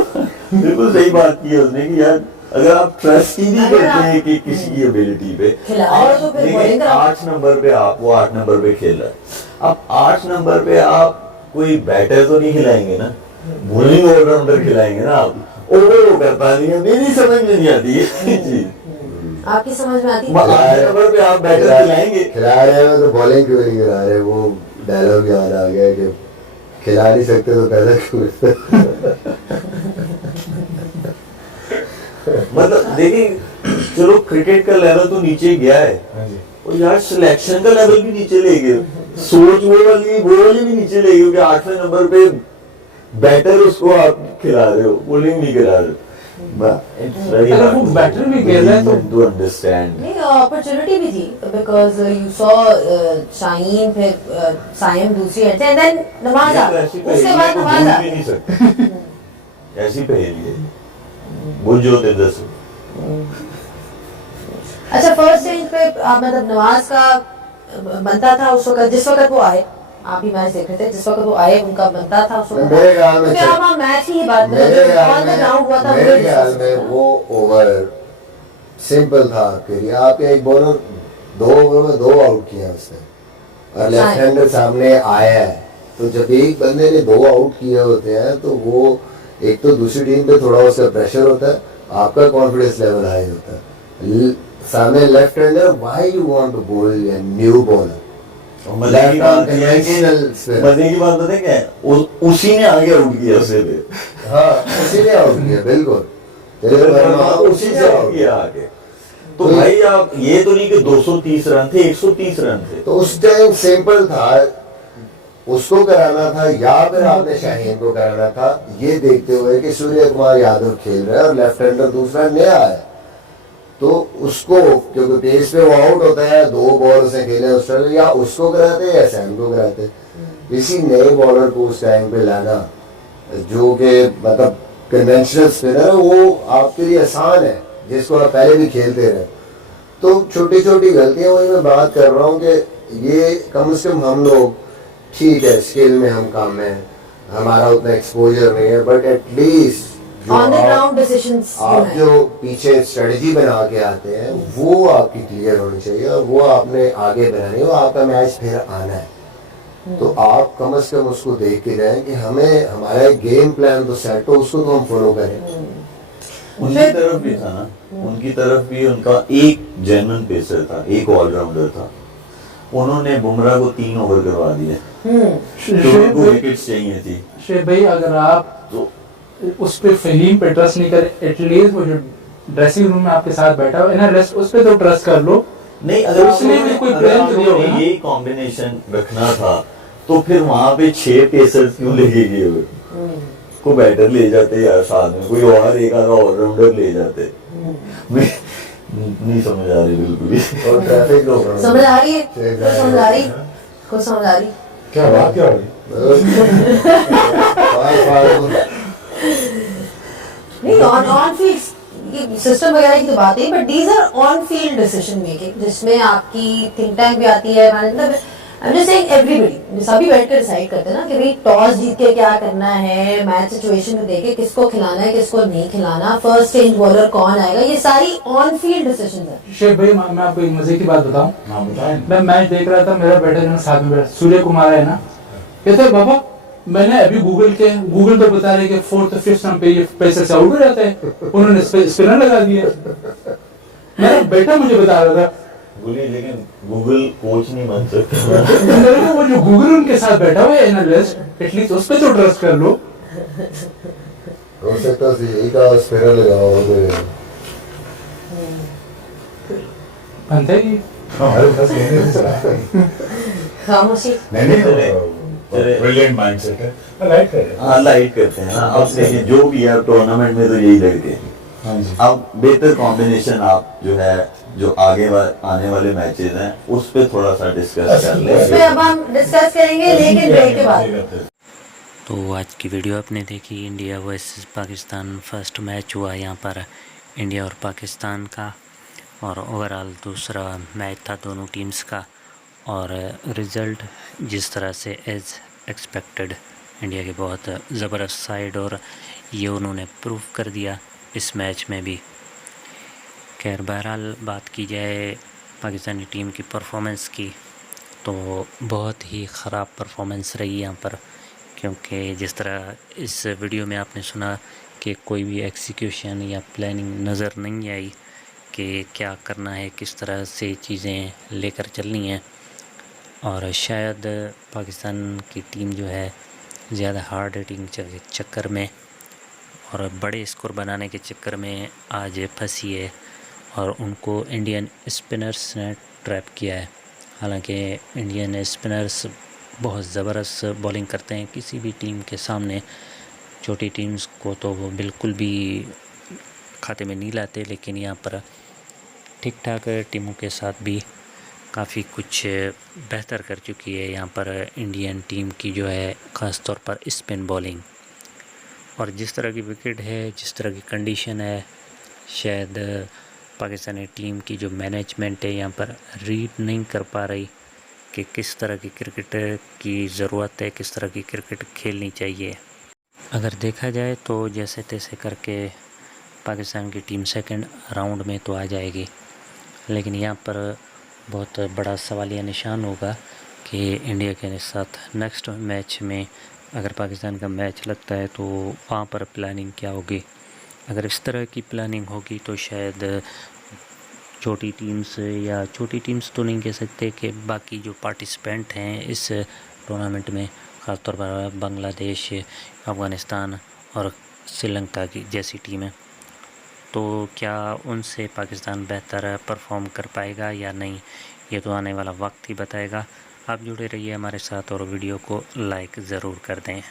बिल्कुल सही बात की है उसने कि यार अगर आप ट्रस्ट ही नहीं करते हैं कि किसी की एबिलिटी पे, तो देखिए 8 नंबर पे आप वो 8 नंबर पे खेल रहा है, अब 8 नंबर पे आप कोई बैटर तो नहीं खिलाएंगे ना, बॉलिंग ऑलराउंडर खिलाएंगे ना आप। ओवर वो करता नहीं है, मेरी समझ में नहीं आती है चीज। आपकी समझ में आती है? 8 नंबर पे आप बैटर खिलाएंगे, खिला रहे हैं तो बॉलिंग क्यों नहीं करा रहे? वो डायलॉग याद आ गया कि खिला नहीं सकते तो पैसा क्यों? मतलब देखिए चलो क्रिकेट का लेवल तो नीचे गया है, और यार सिलेक्शन का लेवल भी नीचे ले गए, सोच वो वाली भी नीचे ले गए कि 8वें नंबर पे बैटर उसको आप खिला रहे हो, बॉलिंग नहीं करा रहे हो। अगर वो बैटर भी खेल रहा है तो अंडरस्टैंड नहीं, अपॉर्चुनिटी भी थी बिकॉज यू सॉ शाहीन, फिर साइम दूसरी एंड से, देन नवाजा, उसके बाद नवाजा। नहीं सकते ऐसी पहेली है, बुझ होते 10। अच्छा फर्स्ट स्टेज पे मतलब नवाज का बनता था उस वक्त, जिस वक्त वो आए, आप भी मैच देख रहे थे, जिस वक्त वो आए उनका बनता था उस वक्त। मेरे ख्याल में क्या हम मैच ही बात मेरे ख्याल में वो ओवर सिंपल था आपके लिए। आपके एक बॉलर 2 ओवर में 2 आउट किया उसने, और लेफ्ट हैंडर सामने आया है, तो जब एक बंदे ने 2 आउट किए होते हैं तो वो एक तो दूसरी टीम पे थोड़ा उसका प्रेशर होता है, आपका कॉन्फिडेंस लेवल हाई होता है। सामने left hander, why you want to bowl a new bowler? मजे की बात पता है क्या है, उसी ने आगे आउट किया उसे पे। हाँ, उसी ने आउट किया, बिल्कुल उसी से आउट किया आगे। तो भाई आप ये तो नहीं कि 230 रन थे, 130 रन थे। तो उस टाइम सिंपल था, उसको कराना था या फिर आपने शाहीन को कराना था, ये देखते हुए कि सूर्य कुमार यादव खेल रहा है और लेफ्ट हैंडर दूसरा नया है, तो उसको क्योंकि पेस पे वो आउट होता है, 2 बॉल से खेले उस टाइम, या उसको कराते या सैम को कराते। किसी नए बॉलर को उस टाइम पे लाना जो कि मतलब कन्वेंशनल स्पिनर है, वो आपके लिए आसान है, जिसको आप पहले भी खेलते रहे। तो छोटी छोटी गलतियां, वही मैं बात कर रहा हूँ कि ये कम से कम हम लोग, ठीक है स्किल में हम कम है, हमारा उतना एक्सपोजर नहीं है, but at least on the ground decisions आप जो पीछे स्ट्रेटजी बना के आते हैं वो आपकी क्लियर होनी चाहिए, और वो आपने आगे बनानी है, वो आपका मैच फिर आना है। तो आप कम से कम उसको देख के जाएं कि हमें हमारा गेम प्लान तो सेट हो, उसको तो हम फॉलो करें। उनकी तरफ भी था ना, उनकी तरफ भी उनका एक जेन्युइन पेसर था, एक ऑलराउंडर था, उन्होंने बुमराह को 3 ओवर करवा दिए, तो उनको विकेट्स चाहिए थी। शेख भाई अगर आप तो उस पे फहीम पे ट्रस्ट नहीं करे, एटलीस्ट वो जो ड्रेसिंग रूम में आपके साथ बैठा हुआ है ना, रेस्ट उस पे तो ट्रस्ट कर लो। नहीं, अगर उसने भी कोई प्लान तो दिया होगा ना। यही कॉम्बिनेशन रखना था तो फिर वहां पे 6 पेसर्स क्यों लेके गए हुए? को बैटर ले जाते यार, साथ में कोई और एक आधा ऑलराउंडर ले जाते। मैं नहीं समझ आ रही बिल्कुल भी। और ट्रैफिक को समझ आ रही है? कुछ समझ आ रही? कुछ समझ आ रही? क्या बात क्या हो रही? नहीं, ऑन फील्ड सिस्टम वगैरह की तो बात है, but these are on field decision making जिसमें आपकी थिंक टैंक भी आती है, मतलब I am just saying everybody सभी बैठकर डिसाइड करते हैं ना कि भाई टॉस जीत के क्या करना है, मैच सिचुएशन को देख के किसको खिलाना है किसको नहीं खिलाना, फर्स्ट चेंज बॉलर कौन आएगा, ये सारी ऑन फील्ड डिसीजन है। शेख भाई मैं आपको एक मजे की बात बताऊं, हाँ बताएं। मैं मैच देख रहा था, मेरा बेटा जो साथ में बैठा सूर्य कुमार है ना, कहते हैं बाबा मैंने अभी गूगल पर बता रहे कि 4th 5th नंबर पे ये पैसे से आउट हो जाते हैं, उन्होंने स्पिनर लगा दिए। मेरा बेटा मुझे बता रहा था, बोलिए लेकिन गूगल कोच नहीं बन सकता। मेरे को वो जो गूगल उनके साथ बैठा हुआ है एनालिस्ट, एटलीस्ट उस पर तो ट्रस्ट कर लो। हो सकता है यही का स्पिनर लगाओ बनता है ये। हमारे पास कहने नहीं चला। खामोशी। नहीं ब्रिलियंट माइंडसेट है। लाइट करें। हाँ लाइट करते हैं ना। अब देखिए जो भी है टूर्नामेंट में तो यही लड़के हैं। हाँ जी। अब बेहतर कॉम्बिनेशन आप जो है जो आने वाले मैचेस हैं उस पे थोड़ा सा डिस्कस कर ले। उसमें अब हम डिस्कस करेंगे लेकिन ब्रेक के बाद। तो आज की वीडियो आपने देखी, India versus Pakistan first match हुआ यहाँ पर इंडिया और पाकिस्तान का, और ओवरऑल दूसरा मैच था दोनों टीम्स का, और रिज़ल्ट जिस तरह से एज एक्सपेक्टेड इंडिया की बहुत ज़बरदस्त साइड, और ये उन्होंने प्रूव कर दिया इस मैच में भी। खैर बहरहाल बात की जाए पाकिस्तानी टीम की परफॉर्मेंस की तो बहुत ही ख़राब परफॉर्मेंस रही यहाँ पर, क्योंकि जिस तरह इस वीडियो में आपने सुना कि कोई भी एग्जीक्यूशन या प्लानिंग नज़र नहीं आई कि क्या करना है, किस तरह से चीज़ें लेकर चलनी हैं। और शायद पाकिस्तान की टीम जो है ज़्यादा हार्ड हिटिंग चक्कर में और बड़े स्कोर बनाने के चक्कर में आज फंसी है, और उनको इंडियन स्पिनर्स ने ट्रैप किया है। हालांकि इंडियन स्पिनर्स बहुत ज़बरदस्त बॉलिंग करते हैं किसी भी टीम के सामने, छोटी टीम्स को तो वो बिल्कुल भी खाते में नहीं लाते, लेकिन यहाँ पर ठीक ठाक टीमों के साथ भी काफ़ी कुछ बेहतर कर चुकी है यहाँ पर इंडियन टीम की जो है, ख़ास तौर पर स्पिन बॉलिंग। और जिस तरह की विकेट है, जिस तरह की कंडीशन है, शायद पाकिस्तानी टीम की जो मैनेजमेंट है यहाँ पर रीड नहीं कर पा रही कि किस तरह की क्रिकेट की ज़रूरत है, किस तरह की क्रिकेट खेलनी चाहिए। अगर देखा जाए तो जैसे तैसे करके पाकिस्तान की टीम सेकंड राउंड में तो आ जाएगी, लेकिन यहाँ पर बहुत बड़ा सवालिया निशान होगा कि इंडिया के साथ नेक्स्ट मैच में अगर पाकिस्तान का मैच लगता है तो वहाँ पर प्लानिंग क्या होगी। अगर इस तरह की प्लानिंग होगी तो शायद छोटी टीम्स, या छोटी टीम्स तो नहीं कह सकते कि बाकी जो पार्टिसिपेंट हैं इस टूर्नामेंट में, ख़ासतौर पर बांग्लादेश, अफ़गानिस्तान और श्रीलंका की जैसी टीमें, तो क्या उनसे पाकिस्तान बेहतर परफॉर्म कर पाएगा या नहीं, ये तो आने वाला वक्त ही बताएगा। आप जुड़े रहिए हमारे साथ और वीडियो को लाइक ज़रूर कर दें।